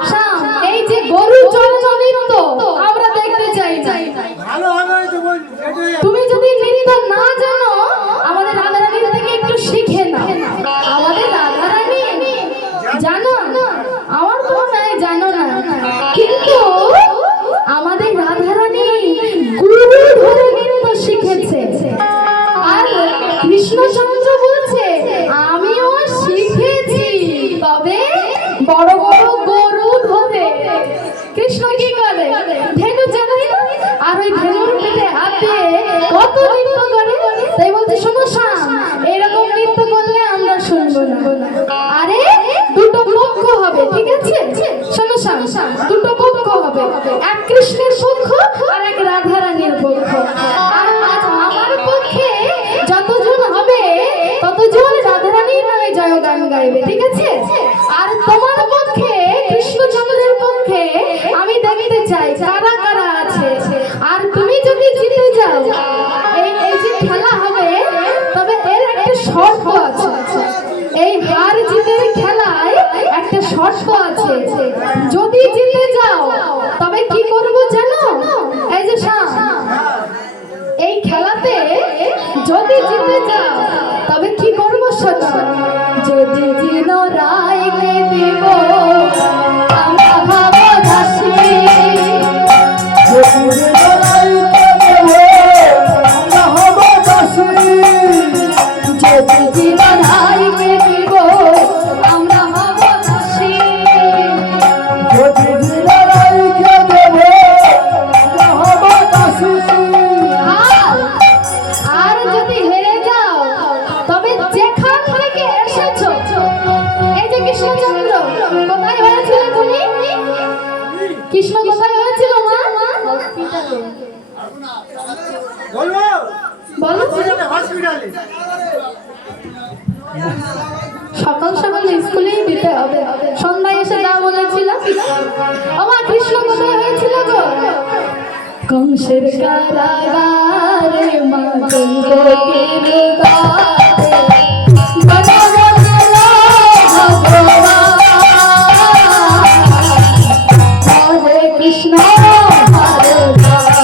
শ্যাম এই যে গরু চড়ানো নৃত্য আমরা দেখতে চাই তুমি যদি নৃত্য না জানো আমাদের রাধারানীর থেকে একটু শিখে নাও। আমাদের রাধারানী জানো আমার তো নাই জানো না কিন্তু আমাদের রাধারানী নৃত্য শিখেছে। আর কৃষ্ণচন্দ্র বলছে আমিও শিখেছি, তবে বড় বড় গরু ধরে। কৃষ্ণ কি করে? ধেনু চালায় না, আর ওই ধেনুর পেটে হাত দিয়ে কত নৃত্য করে। তাই বলছে শোনো শাম, এরকম নৃত্য করলে আমরা শুনবো না। আরে দুটো পক্ষ হবে, ঠিক আছে? শোনো শাম, দুটো পক্ষ হবে, এক কৃষ্ণের পক্ষ আর এক রাধা রানীর পক্ষ। আর আজ আমার পক্ষে যতজন হবে ততজন রাধা রানীর নামে জয়গান গাইবে, ঠিক আছে? আর তোমার পক্ষে কৃষ্ণচন্দ্রের পক্ষে আমি দেখতে চাই কারা কারা আছে। আর তুমি যদি জিতে যাও, এই যে খেলা হবে, তবে এর একটা শর্ত আছে। এই হার জিতের খেলায় একটা শর্ত আছে। যদি জিতে যাও তবে কি করব জানো? এই যে শাম, এই খেলাতে যদি জিতে যাও তবে কি করব শোনো। যদি জিনো রায়কে দেব আমরা হব দাসী, যদি লড়াইকে দেব আমরা হব দাসী। যদি জিনো রায়কে দেব আমরা হব দাসী। যদি লড়াইকে দেব আমরা হব দাসী। আর যদি হেরে যাও তবে যেখান থেকে এসেছো, এই যে কৃষ্ণচন্দ্র, কোথায় হয়েছিল তুমি? কৃষ্ণ কোথায় হয়েছিল মা? বলো। সকাল সকাল স্কুলেই দিতে হবে, সন্ধ্যায় এসে যা বলেছিল। আমার কৃষ্ণ কোথায় হয়েছিল গো? কংসের কারাগারে মা গঙ্গোত্রীর দ্বারে বনবনলা ভগবান। হরে কৃষ্ণ হরে রাম,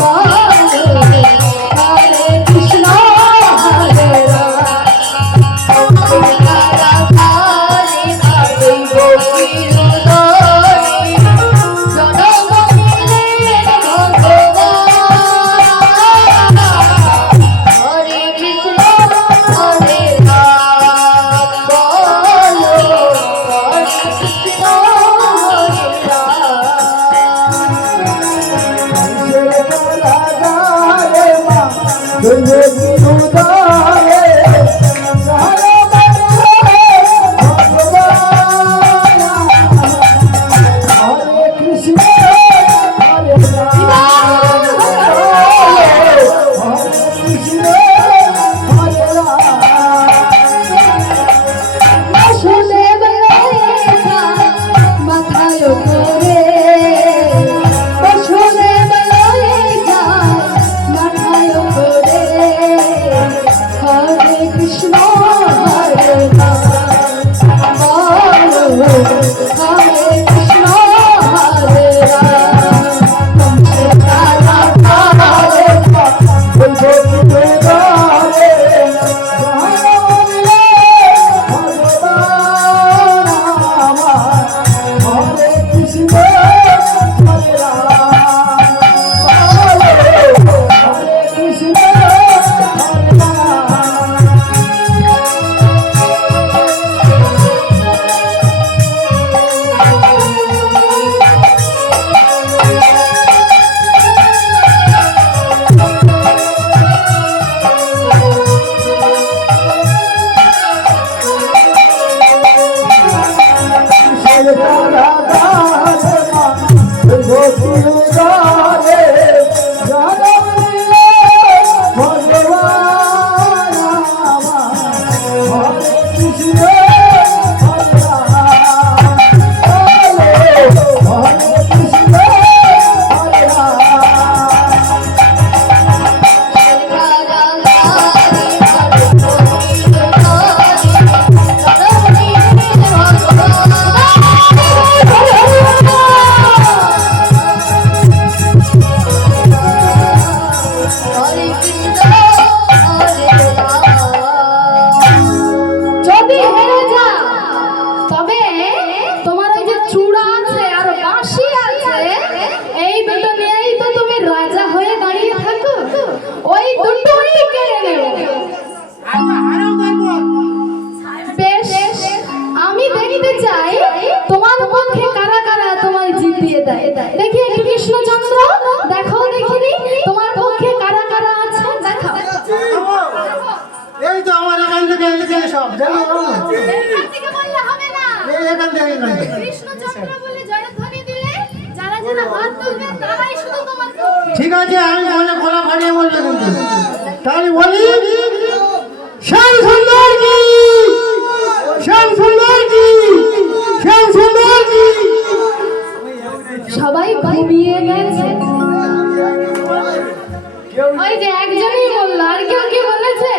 হরে কৃষ্ণ হরে রাম। কংসের কারাগারে মা গঙ্গোত্রীর দ্বারে জনগণের ভগবান। হরে কৃষ্ণ হরে রাম, বলো হরে কৃষ্ণ হরে হাত তুলবে তারাই শুধু তোমাকে ঠিক আছে আমি মনে গলা ফাটিয়ে বলবো কিন্তু তাহলে বলি শ্যাম সুন্দর কি শ্যাম সুন্দর কি শ্যাম সুন্দর কি সবাই ঘুমিয়ে গেছে ওই যে একজনই বললো আর কেউ কি বলেছে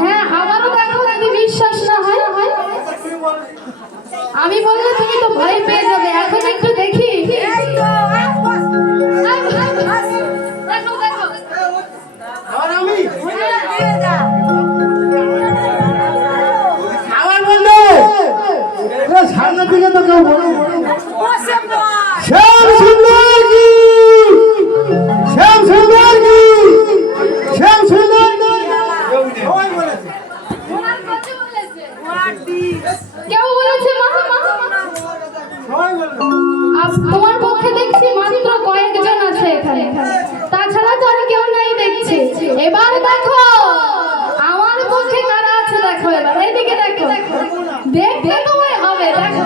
হ্যাঁ আবারও দেখো যদি বিশ্বাস না হয় আমি বললে তুমি তো ভয় পেয়ে যাবে এখন একটু দেখি দেখো দেখো আর আমি আমার বন্ধু সামনের দিকে তো কেউ বলো শ্যাম সুন্দর কি শ্যাম সুন্দর কি শ্যাম সুন্দর কি সবাই বলেছে ওনার কথা বলেছে কেউ বলেছে মা সবাই বলেছে তোমার পক্ষে দেখছি মাত্র কয়েকজন আছে এখানে তাছাড়া তো আর কেউ নাই দেখছি এবার দেখো আমার পক্ষে কারা আছে দেখো এবার এদিকে দেখো দেখতে তোমায় হবে দেখো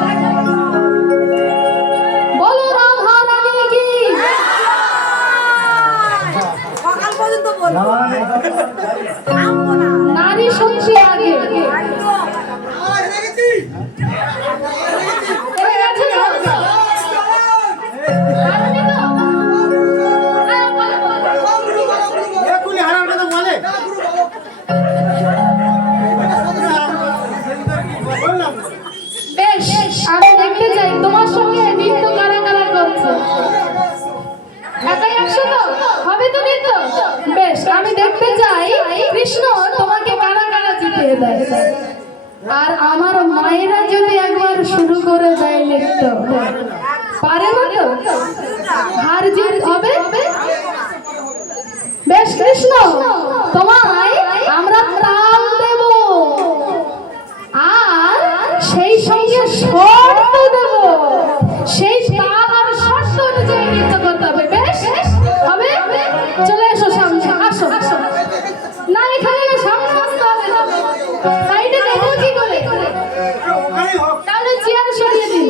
বলো রাধা রানী কি সকাল পর্যন্ত বলবো থামবো না নারী শক্তি আগে এবার গেছে তো? আসবে তো? হ্যাঁ, বলো, বলো। এক্ষুনি হারাম কথা বলে বললাম বেশ আমি দেখতে চাই তোমার সঙ্গে নৃত্য কারা কারা করছে একাই একশো তো হবে তো নৃত্য বেশ আমি দেখতে চাই কৃষ্ণ তোমাকে কারা কারা জিতিয়ে দেয় আর আমার মায়েরা যদি একবার শুরু করে দেয় নৃত্য পারে না তো হার জিত হবে বেশ কৃষ্ণ তোমায় আমরা তাল দেব আর সেই সঙ্গে শর্ত দেব সেই তাল আর শর্ত অনুযায়ী নৃত্য করতে হবে বেশ হবে চলে এসো সামনে আসো না এখানে সামনে আসতে হবে সাইডে দেখো কি করে ওখানেই হোক তাহলে চেয়ার সরিয়ে দিন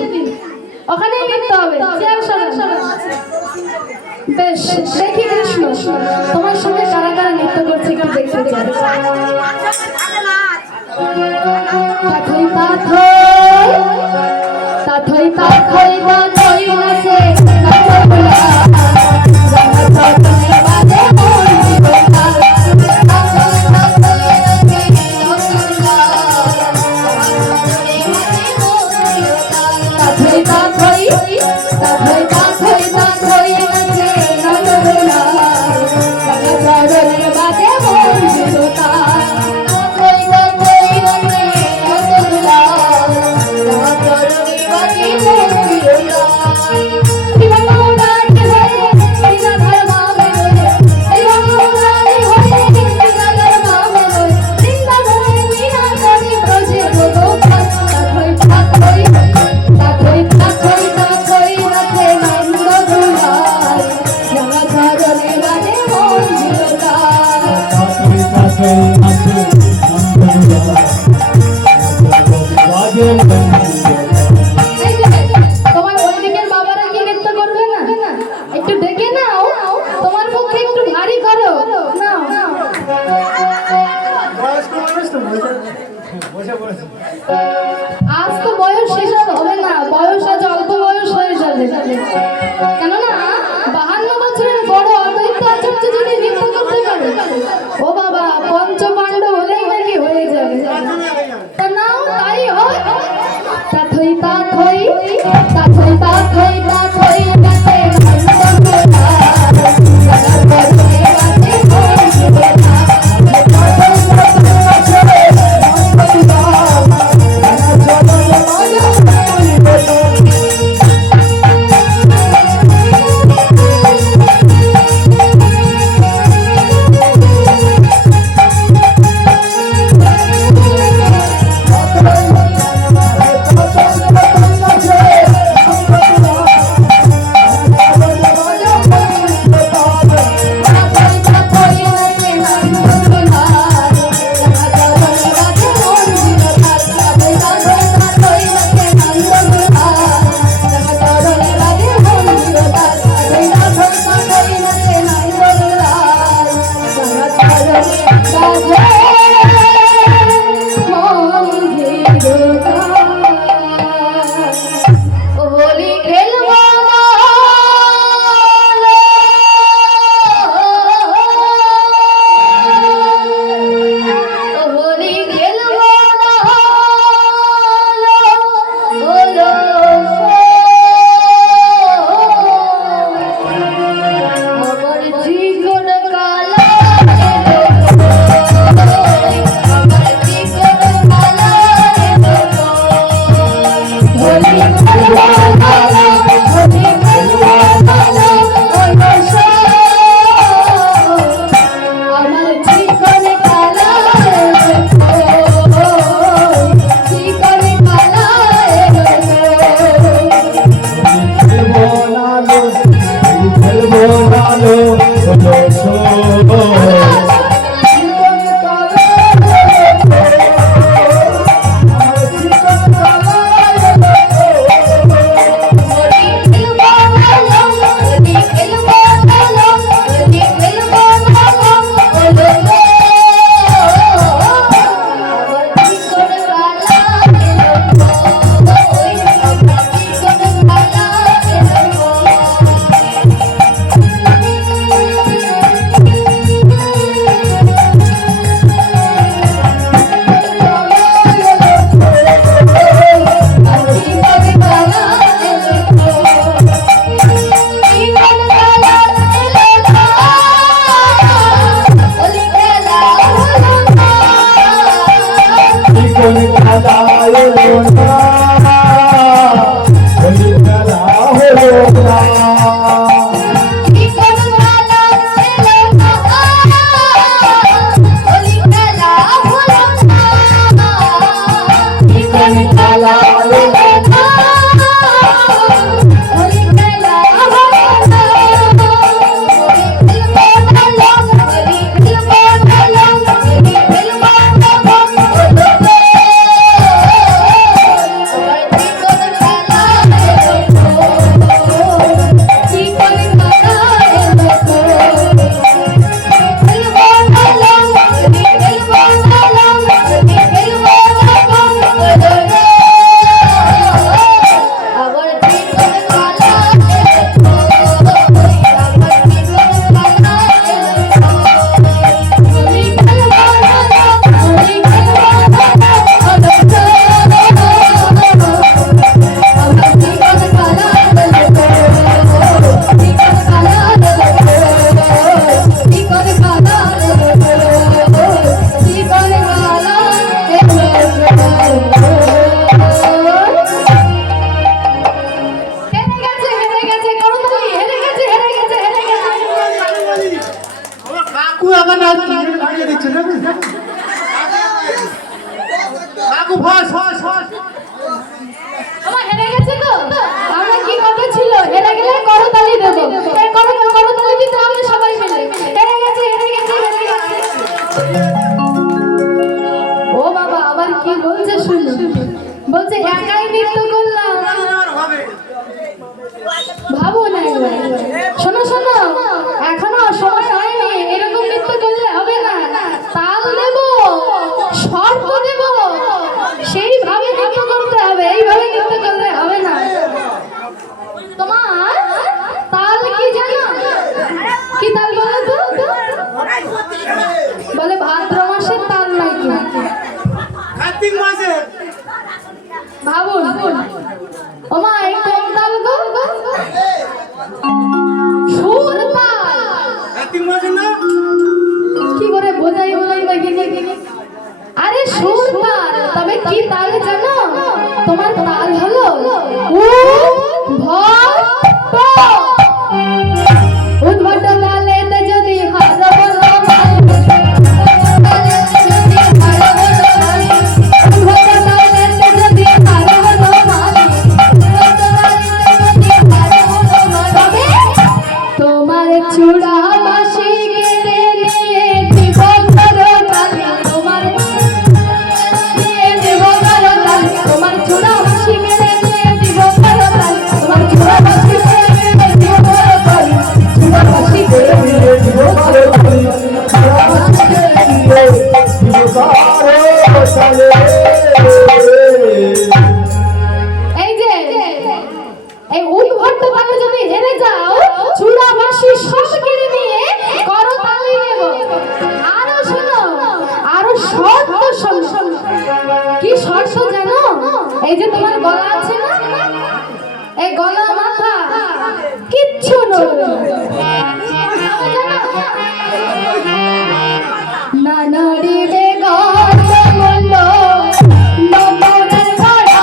ওখানেই নিতে হবে চেয়ার সরান বেশ দেখি কৃষ্ণ তোমার সঙ্গে কারা কারা নৃত্য করছে একটু দেখতে চাই থাকে না তাথই তাথই তাথই তাথই নাচে নাচবলা জানা তাথই বাজে মন জীবনটা তাথই নাচে নাচবলা তাথই তাথই তাথই তাথই তাথই নাচে নাচবলা জানা তাথই বাজে মন জীবনটা তাথই তাথই নাচে নাচবলা জানা তাথই বাজে মন জীবনটা তোমার ওই দিকের বাবারা কি নৃত্য করবে না একটু ডেকে নাও তোমার পক্ষে একটু ভারী করো নাও বয়স্ক মানুষ তো বসে পড়েছে আজ তো বয়স শেষ হবে না বয়স আজ অল্প বয়স হয়ে যাবে কেননা 52 বছরের বড় অদ্বৈত আচার্য যদি নৃত্য করতে পারে ও বাবা পঞ্চ পাণ্ডব হলেই নাকি হয়ে যাবে তা নাও তাই হয় তাথই তাথই তাথই তাথই তাথই নাচে নন্দগোলা জানা করে বাজে মন জীবনটা তাথই তাথই নাচে নন্দগোলা জানা করে বাজে মন জীবনটা কাকু আগে না দাঁড়িয়ে দিচ্ছে না কাকু ফাঁস ফাঁস ফাঁস আমার হেরে গেছে তো আমরা কি কথা ছিল হেরে গেলে করতালি দেবো এই করতালি দিতে হবে সবাই মিলে হেরে গেছে ও বাবা আবার কি বলছে শুনুন বলছে একাই নৃত্য করলাম ভাবো না শোনো শোনো এখনো সময় হয়নি এরকম নৃত্য করলে হবে না তাল দেব শর্ত দেব সেইভাবে নৃত্য করতে হবে এইভাবে নৃত্য করলে হবে না তোমার তাল কি জানো কি তাল বলো তো বলে ভাদ্র মাসের তাল নাকি কার্তিক মাসে ভাবুন ওমা এই কোন তাল গো সুর তাল কার্তিক মাসে না কি করে বোঝাই দেখিনি আরে সুর তাল তবে কি তাল জানো তোমার তাল হলো উদ্ভট তালেতে যদি হারাবো তোমার চূড়া বাসি কেড়ে নিয়ে দিব করতালি তোমার নিয়ে দিব করতালি তোমার চূড়া বাসি কেড়ে নিয়ে দিব করতালি তোমার চূড়া বাসি কেড়ে নিয়ে দিব করতালি চূড়া বাসি কেড়ে নিয়ে দিব করতালি এই যে এই উদ্ভট তালে যদি হেরে যাও চূড়া বাসি সব কেড়ে নিয়ে করতালি নেব আরো শোনো আরো শর্ত শোনো কি শর্ত জানো এই যে তোমার গলা আছে না এই গলা মাথা কিচ্ছু নড়বে না নড়িবে গন্ধ নবরের গড়া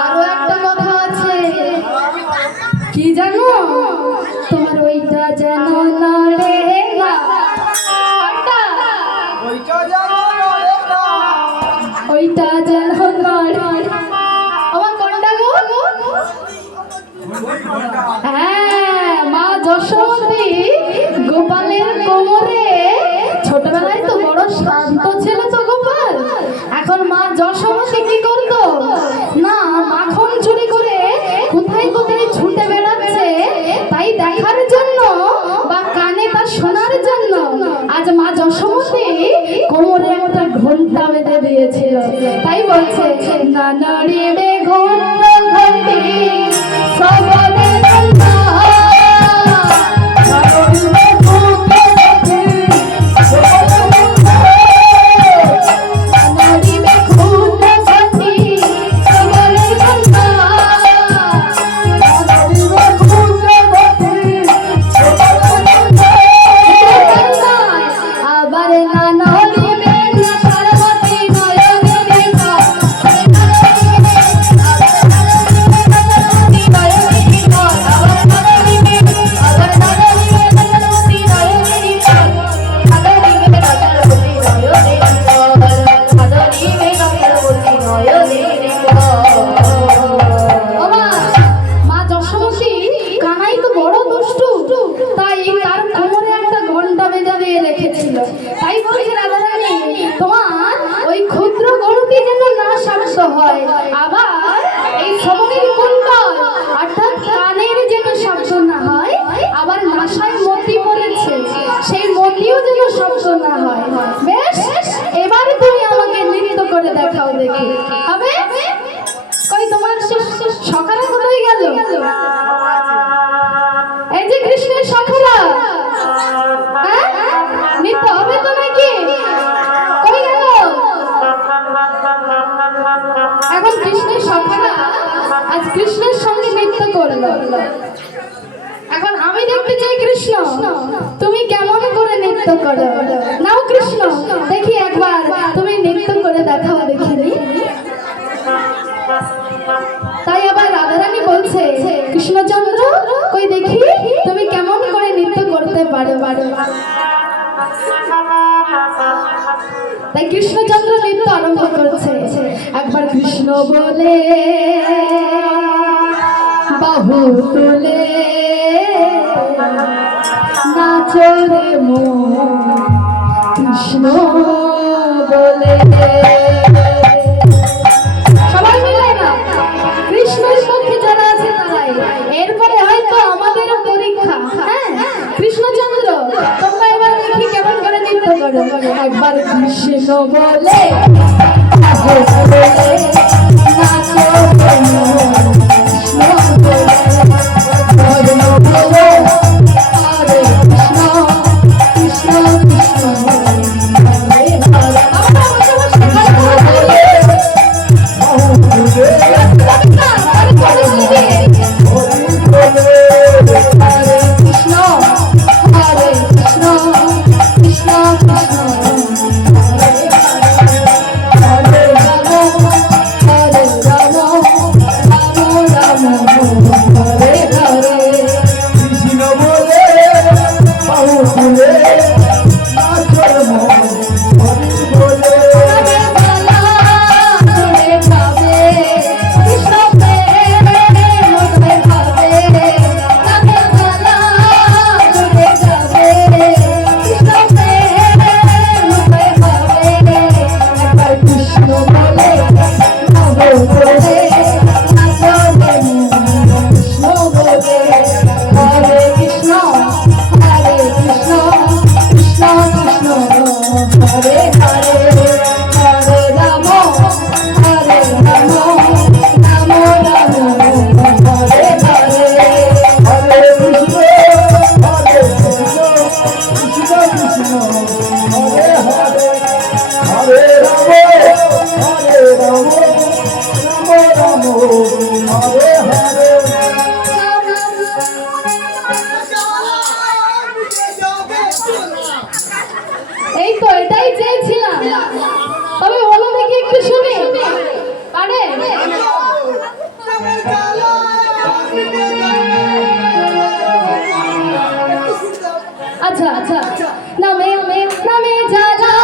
আরো একটা কথা আছে কি জানো তোমার ওইটা যেন নড়ে না ওইটা যেন নড়ে আমার কোনটা গো হ্যাঁ মা যশোমতী গোপালের কোমরে ছোটবেলায় তো বড় শান্ত ছিল তো গোপাল এখন মা যশোমতী কি করতো না মাখন চুরি করে কোথায় কোথায় ছুটে বেড়াচ্ছে তাই দেখার জন্য বা কানে তা শোনার জন্য আজ মা যশোমতী কোমরে একটা ঘন্টা বেঁধে দিয়েছিল তাই বলছে না নড়িবে ঘন্টা ঘন্টি সবদের ঘন্টা আজ কৃষ্ণের সঙ্গে নৃত্য করলো। এখন আমি দেখতে চাই কৃষ্ণ তুমি কেমন করে নৃত্য করো। নাও কৃষ্ণ দেখি একবার তুমি নৃত্য করে দেখাও দেখিনি। তাই আবার রাধারানী বলছে কৃষ্ণচন্দ্র কই দেখি তুমি কেমন করে নৃত্য করতে পারো। তাই কৃষ্ণচন্দ্র নৃত্য আরম্ভ করছে। একবার কৃষ্ণ বলে বাহু তুলে নাচো রে মন কৃষ্ণ বলে। সবাই মিলে না কৃষ্ণের পক্ষে যারা আছে তারাই। এরপরে হয়তো আমাদেরও পরীক্ষা। হ্যাঁ কৃষ্ণচন্দ্র তোমরা এবার দেখি কেমন করে নৃত্য করো। একবার কৃষ্ণ বলে বাহু তুলে নাচো রে মন কৃষ্ণ বলে। হরে কৃষ্ণ কৃষ্ণ কৃষ্ণ হরে হরে। এই তো এটাই চেয়েছিলাম। তবে বলো দেখি একটু শুনি পারে। আচ্ছা আচ্ছা নামে নামে জালা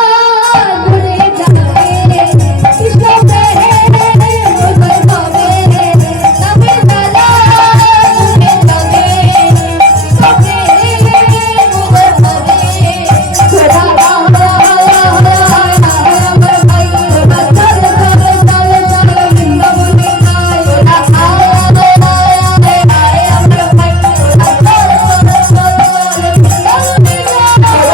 ঘুরে যাবে কৃষ্ণ প্রেমে মোদের ভাবে। নামে জালা ঘুরে যাবে কৃষ্ণ প্রেমে মোদের ভাবে। তোরা আমার ভাই তোরা চল চল চল চল বৃন্দাবনে আয়। তোরা আয় আমার ভাই তোরা চল চল চল চল বৃন্দাবনে আয়।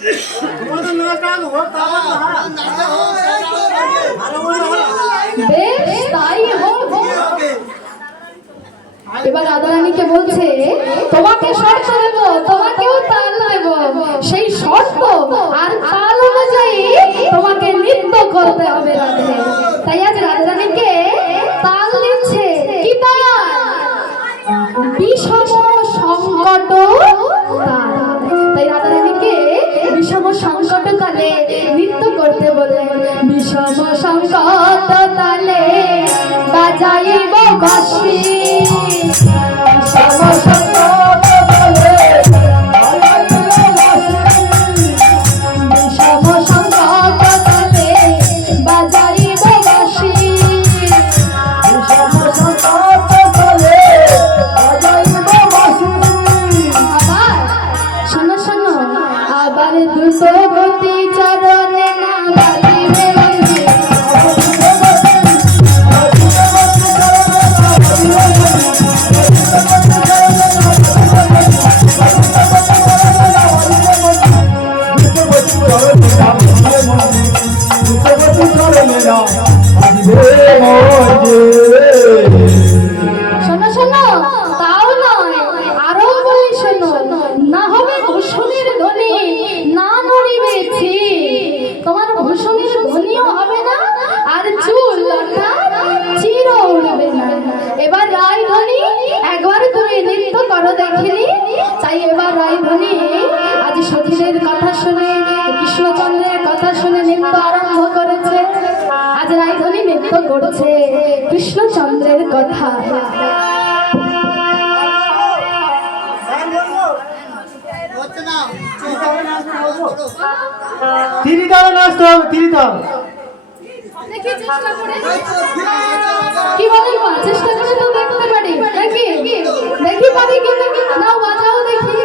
তোমাদের নাচটা হোক তারপর তো হ্যাঁ আরে বলো বেশ তাই হোক। এবার রাধারানীকে বলছে তোমাকে শর্ত দেব, তোমাকেও তাল দেব, সেই শর্ত আর তাল অনুযায়ী তোমাকে নৃত্য করতে হবে রাধে। তাই আজ রাধারানীকে তাল দিচ্ছে কি তাল? বিষম সংকট তাল। তাই রাধারানীকে বিষম সংকট তালে নৃত্য করতে বললেন। বিষম সংকট তালে বাজাইব বাঁশি, বিষম সংকট তালে বিষম সংকট তালে বাজাইব বাঁশি। আবার শোনো শোনো, আবার দ্রুত গতি চরণে না বাজিবে বন্দী। শোনো শোনো, তাও নয়, আরো বলি শোনো, না হবে ভূষণের ধ্বনি, না নড়িবে ছি। তোমার ভূষণের ধ্বনিও হবে না, আর চুল অর্থাৎ চির উড়বে না। এবার রায় ধ্বনি একবার তুমি নৃত্য করো দেখিনি। তাই এবার রায় ধ্বনি আজ সখীদের কথা শুনে, কৃষ্ণচন্দ্রের কথা শুনে নৃত্য আরম্ভ করেছে। আজ রায় ধ্বনি নৃত্য করছে কৃষ্ণচন্দ্রের কথা। তিরিতালে নাচতে হবে, তিরিতাল। কি বলেন মা? চেষ্টা করে তো দেখতে পারি নাকি? দেখি পারি কি নাকি? নাও বাজাও দেখি।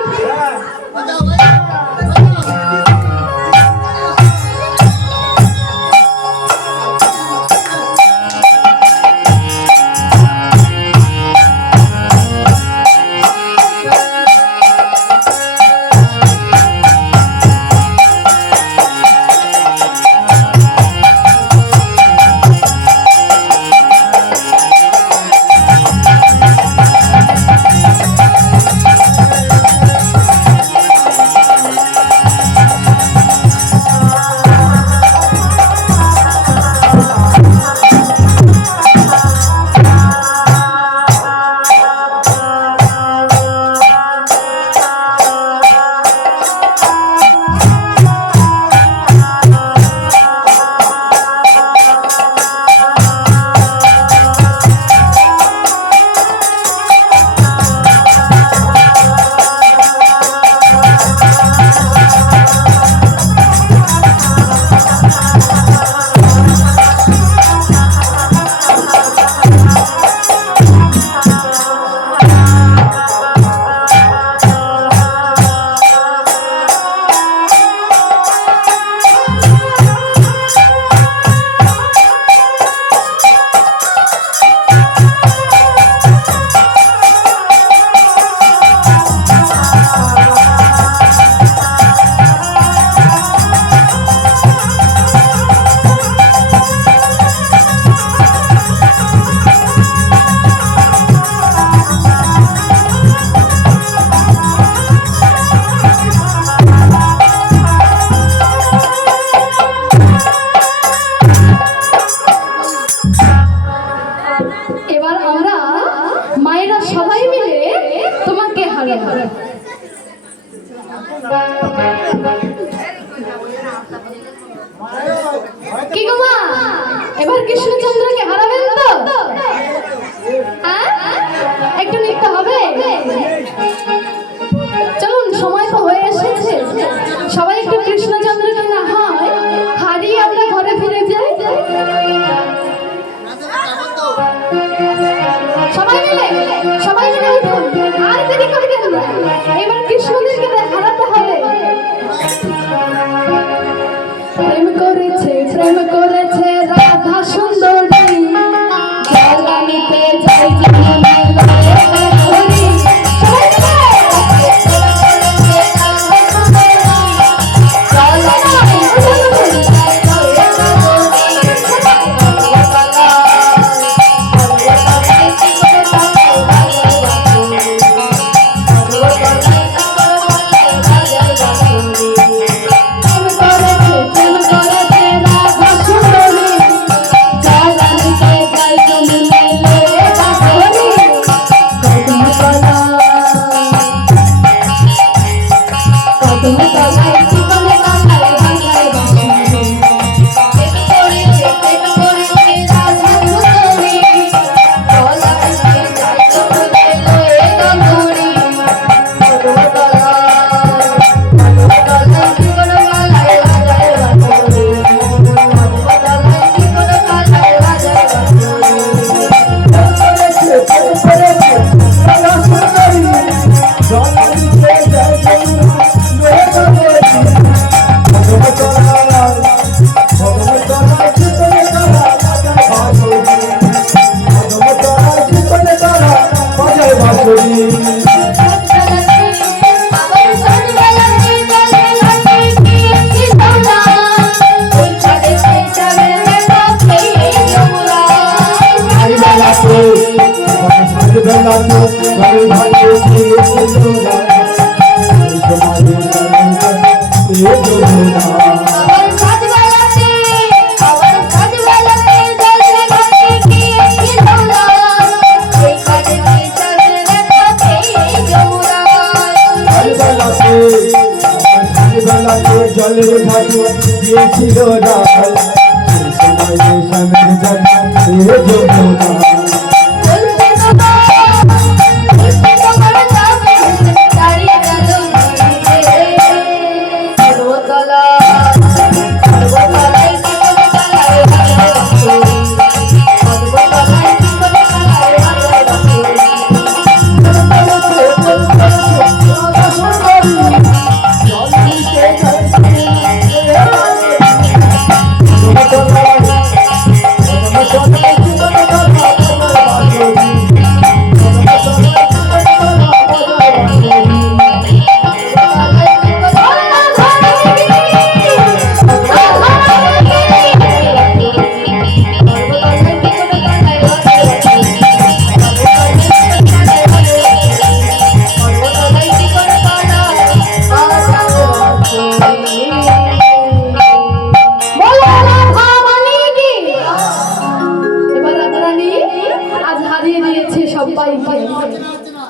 কি গো মা, এবার কৃষ্ণচন্দ্রকে হারাবেন তো? হ্যাঁ, একটু নিতে হবে। চলুন, সময় তো হয়ে এসেছে, সবাই একটু কৃষ্ণচন্দ্রকে না হয় হারিয়ে আমরা ঘরে ফিরে যাই। সবাই মিলে উঠুন, আর দেরি করবেন না, এবার কৃষ্ণদেরকে হারাতে হবে। প্রেম করেছে রাধা সুন্দরী, জল আনিতে যাই জলের ঘাটে দিয়েছিল ডাল সেই সময় স্বামীর জন্য এ যমুনা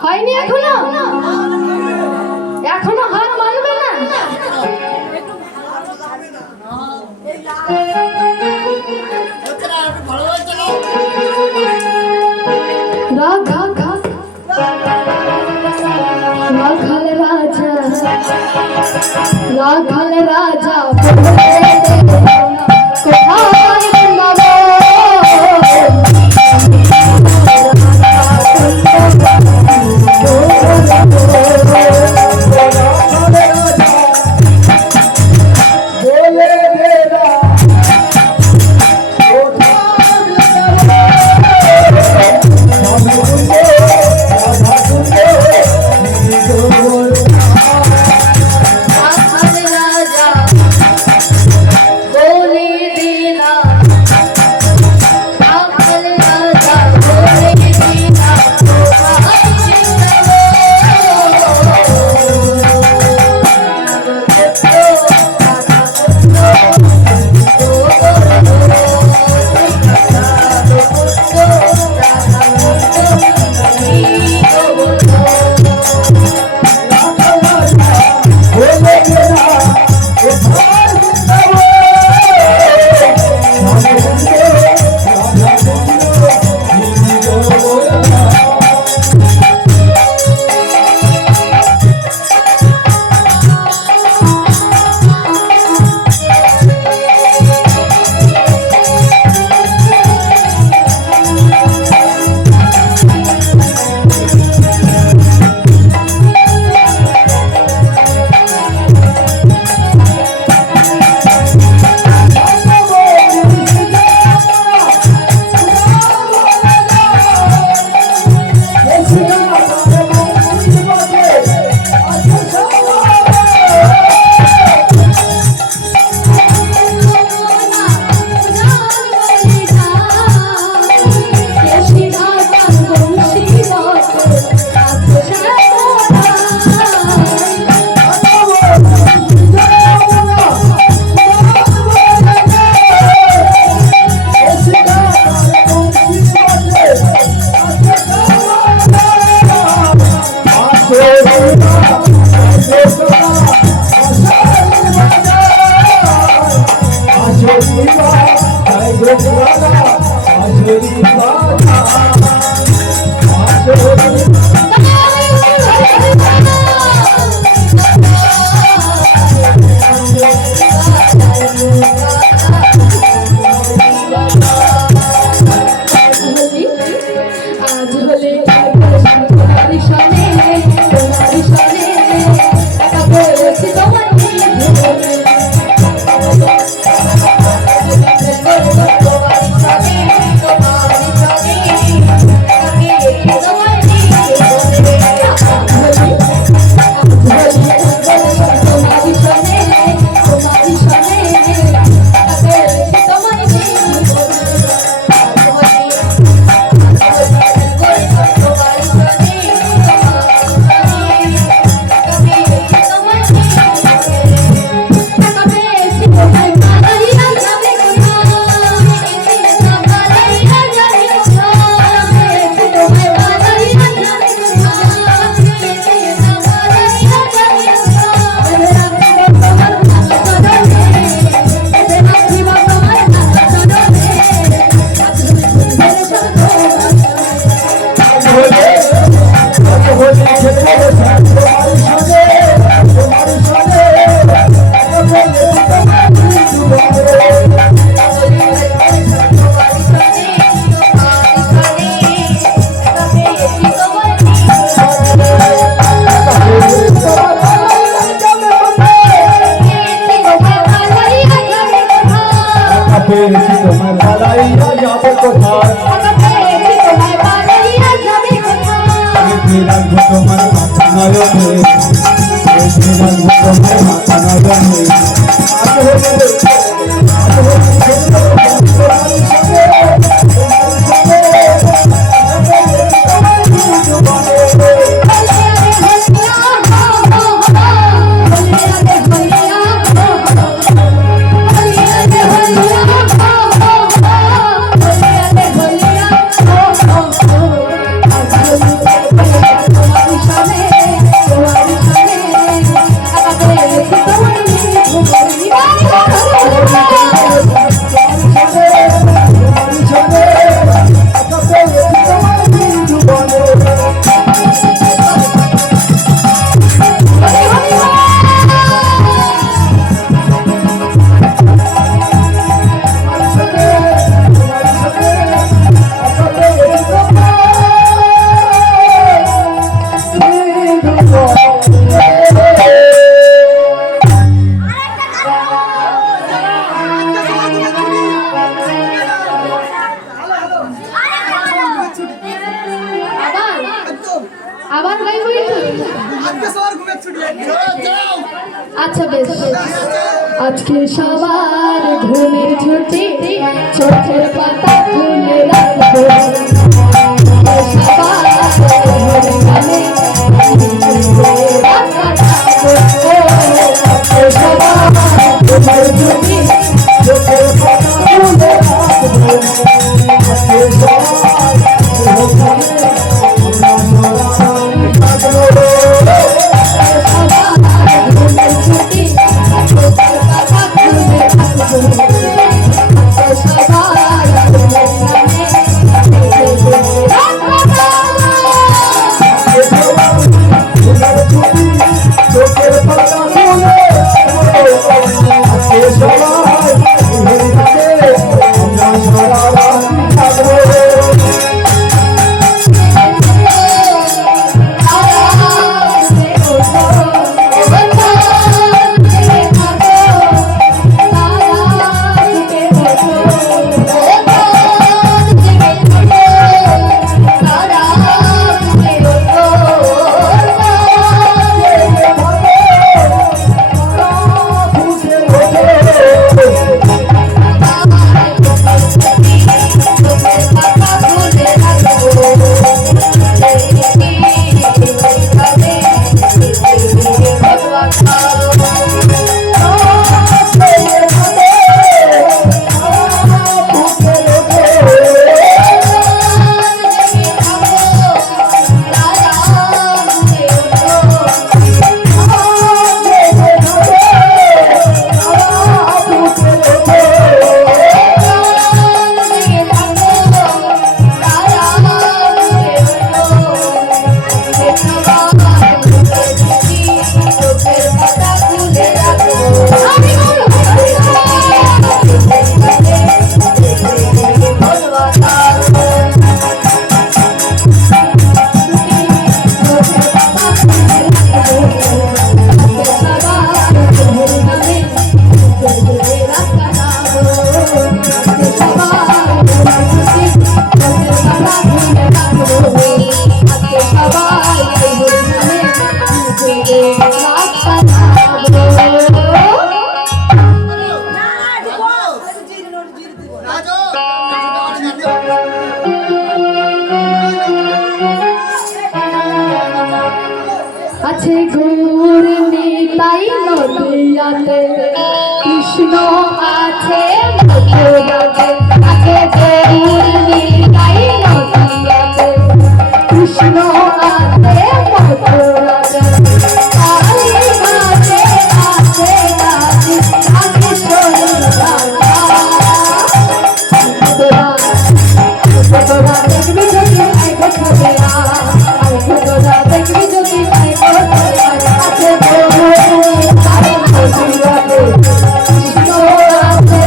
হয়নি এখনো এখনো হার মানবে না রাখাল রাজা কোথায় তোমার আবার গাইবো একটু? আচ্ছা বেশ। আজকে সবার ঘুমের ছুটি, চোখের পাতা খুলে রাখবো, সবার ঘরে ঘরে সবার ঘুমের ছুটি, চোখের পাতা খুলে রাখবো, আছে গৌর নিতাই নদিয়াতে, কৃষ্ণ আছে মথুরাতে, আছে গৌর নিতাই নদিয়াতে, কৃষ্ণ আছে মথুরাতে, কালী মাঝে আছে কালী, আছে সরিতা তোরা দেখবি যদি আই দেখাবে আর তোরা দেখবি যদি আই আছে গৌর নিতাই নদিয়াতে, কৃষ্ণ আছে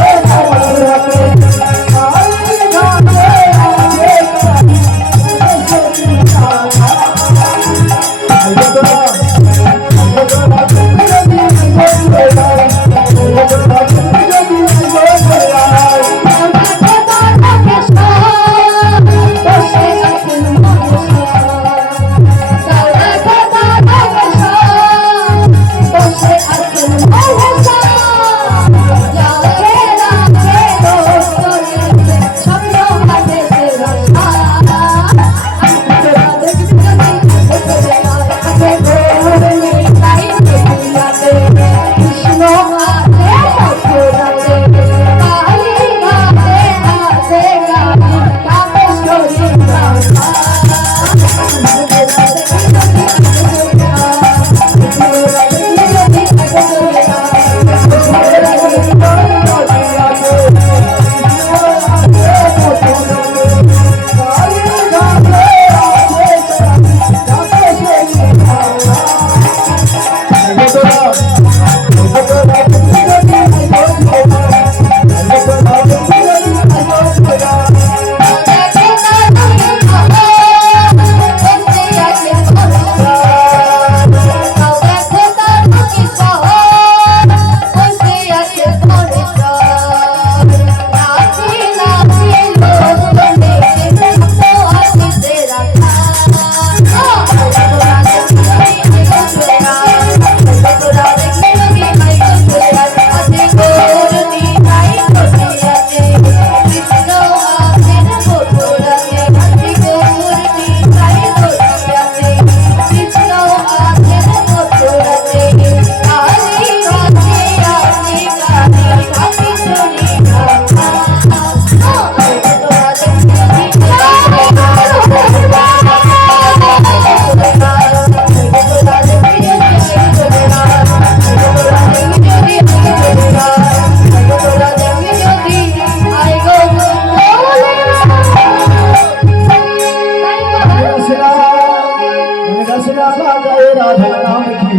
राधा नाम की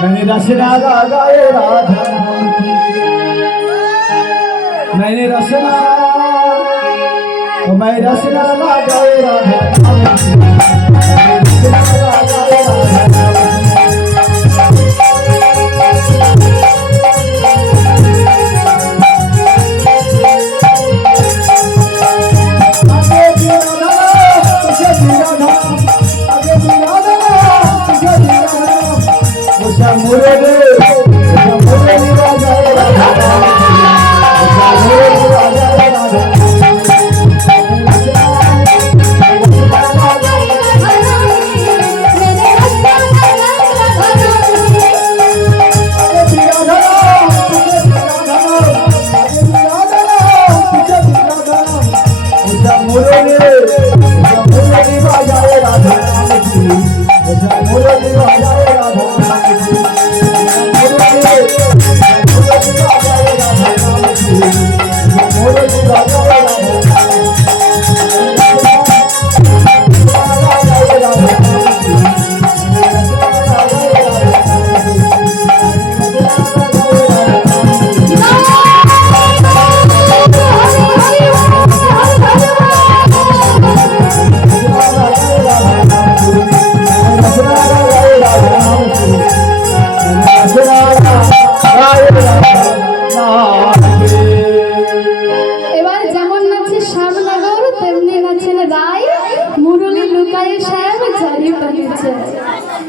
मैंने रचना गाए राधा नाम की मैंने रचना मैं रचना गाए राधा नाम की मैंने रचना गाए राधा नाम की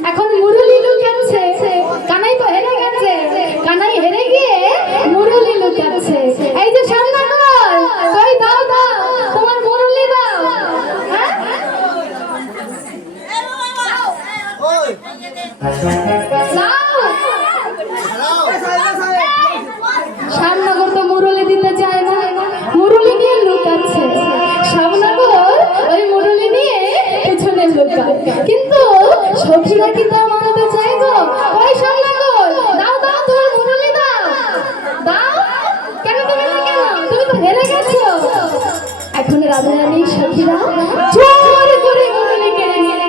এখন মুরলি লুকাচ্ছে, কানাই তো হেরে গেছে, কানাই হেরে গিয়ে মুরলি লুকাচ্ছে। এই যে শ্যামনগর, কই দাও দাও তোমার মুরলি দাও। শ্যামনগর তো মুরলি দিতে চায় না, মুরলি নিয়ে লুকাচ্ছে। শ্যামনগর ওই মুরলি নিয়ে পেছনে লুকায়, কিন্তু সখীরা কি তা মানতে চাই গো? ওই শ্যামনগর দাও দাও তোমার মুরলি দাও দাও। কেন তুমি না, কেন তুমি তো হেরে গেছো। এখন রাধারানী সখীরা জোর করে মুরলি কেড়ে নিয়ে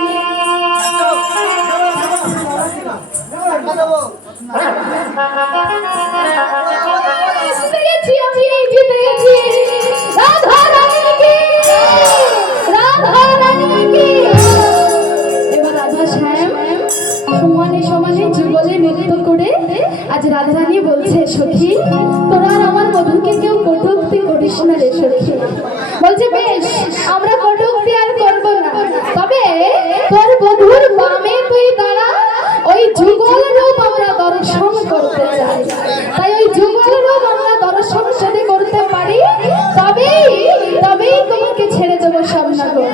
আজ রাধারানী বলছে, সখী তোরা আমার বধূকে কেউ কটূক্তি করিস না রে সখী। বলছে বেশ, আমরা কটূক্তি আর করবো না, তবে তোর বধূর বামে তুই দাঁড়া, ওই যুগল রূপ আমরা দর্শন করতে চাই। তাই ওই যুগল রূপ আমরা দর্শন যদি করতে পারি তবেই তোমাকে ছেড়ে দেবো শ্যামনগর।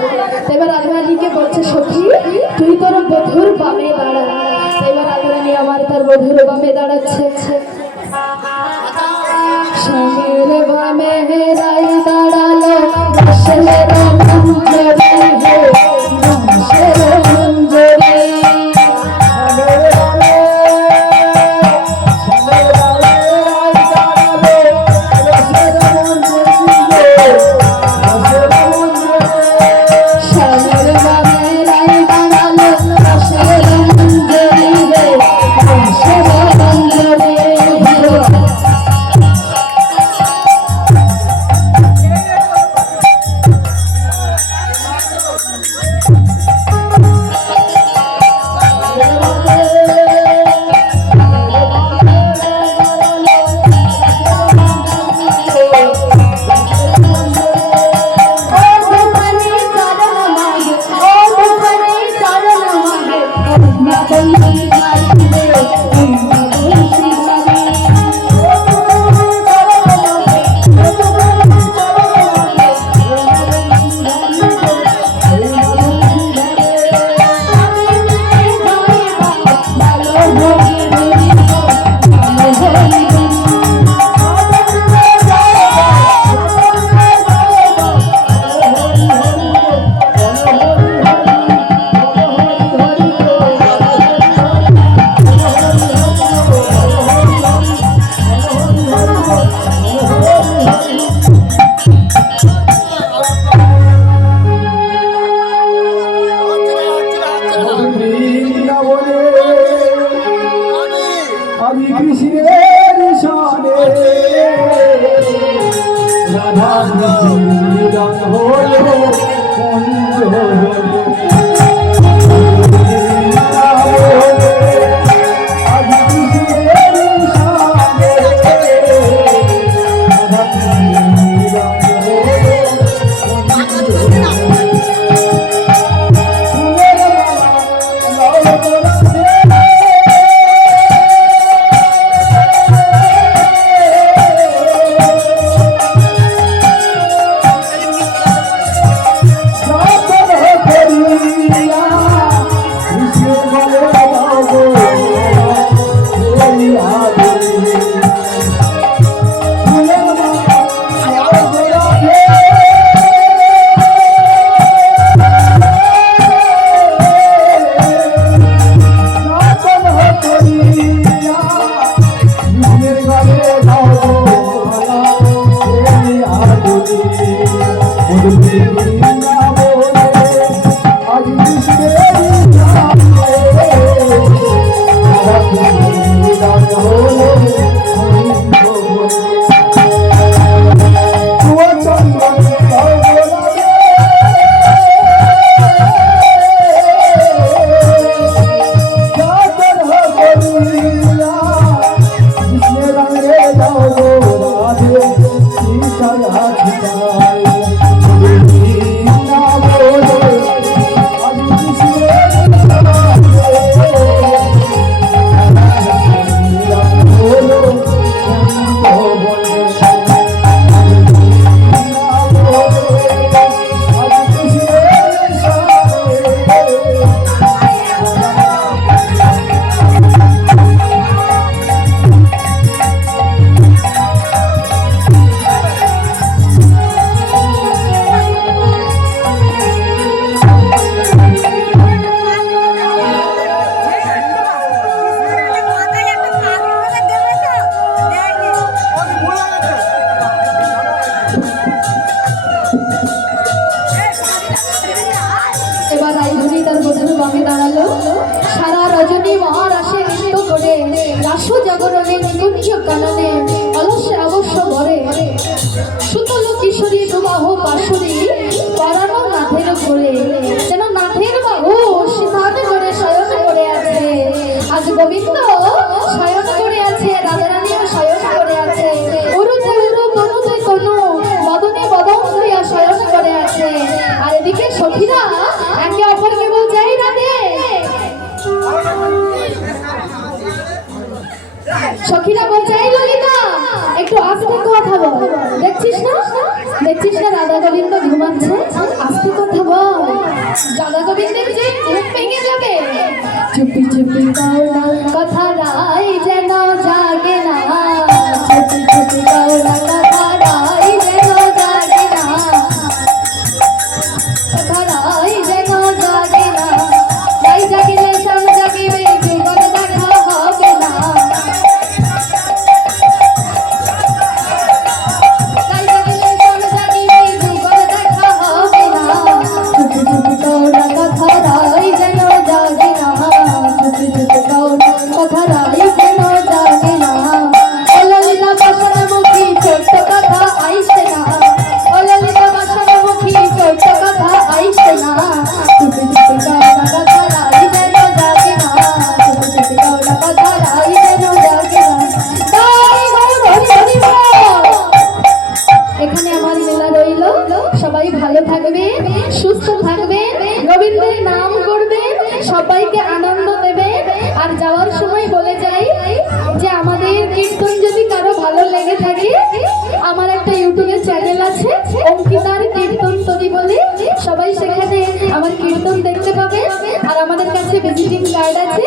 এবার রাধারানীকে বলছে, সখী তুই তোর বধূর বামে দাঁড়া। এবার রাধারানী আমার তার বধূর বামে দাঁড়াচ্ছে। স্বামীর বামে হেরাই দাঁড়ালো রসের মঞ্জরি হে রসের মঞ্জরি। মিলন হলো কুঞ্জ বনে। আজ কৃষ্ণের সঙ্গে রাধা মিলন হলো কুঞ্জ বনে। ফুলের মালা লাল গোলাপে এবার রাইধুনি তার বধূর বামে দাঁড়ালো। সারা রজনী মহারাশে নৃত্য করে রাস জাগরণে নিকুঞ্জ কাননে অলসে অবশ্য ভরে সুতল কিশোরী দুবাহ পাশরী পরানো নাথের ঘরে যেন নাথের বাহু সিংহান করে শয়ন করে আছে। আজ গোবিন্দ শয়ন করে আছে, রাধারানীও শয়ন করে আছে, উরুতে উরু তনুতে তনু বদনে বদন হইয়া শয়ন করে আছে। আর এদিকে সখীরা একে অপরকে বলছে এই রাধে, সখীরা বলছে এই ললিতা একটু আস্তে কথা বল, দেখছিস না রাধা গোবিন্দ ঘুমাচ্ছে, আস্তে কথা বল, রাধা গোবিন্দের যে ঘুম ভেঙে যাবে। চুপি চুপি কও না কথা রাই যেন জাগে না, চুপি চুপি কও না কথা রাই যেন জাগে না, কথা রাই যেন জাগে না, রাই জাগিলে সব জাগিবে যুগল দেখা হবে না, রাই জাগিলে সব জাগিবে যুগল দেখা হবে না। চুপি চুপি কও না কথা রাই যেন জাগে না, চুপি চুপি কও না কথা রাই যেন জাগে না। ও ললিতা বাসনামুখী ছোট্ট কথা আইসে না, ও ললিতা বাসনামুখী ছোট্ট কথা আইসে না। চুপি চুপি কও না কথা রাই যেন জাগে না, চুপি চুপি কও না কথা রাই যেন জাগে না। তাই গৌর হরি হরি বল। এখানে আমার মেলা রইল, সবাই ভালো থাকবেন, সুস্থ থাকবেন, গোবিন্দের নাম করবেন, সবাইকে আনন্দ দেবেন। আর যাওয়ার সময় বলে যাই যে আমাদের কীর্তন যদি কারো ভালো লেগে থাকে, আমার একটা ইউটিউবে চ্যানেল আছে অঙ্কিতার কীর্তন তরি বলে, সবাই সেখানে আমার কীর্তন দেখতে পাবে। আর আমাদের কাছে ভিজিটিং কার্ড আছে,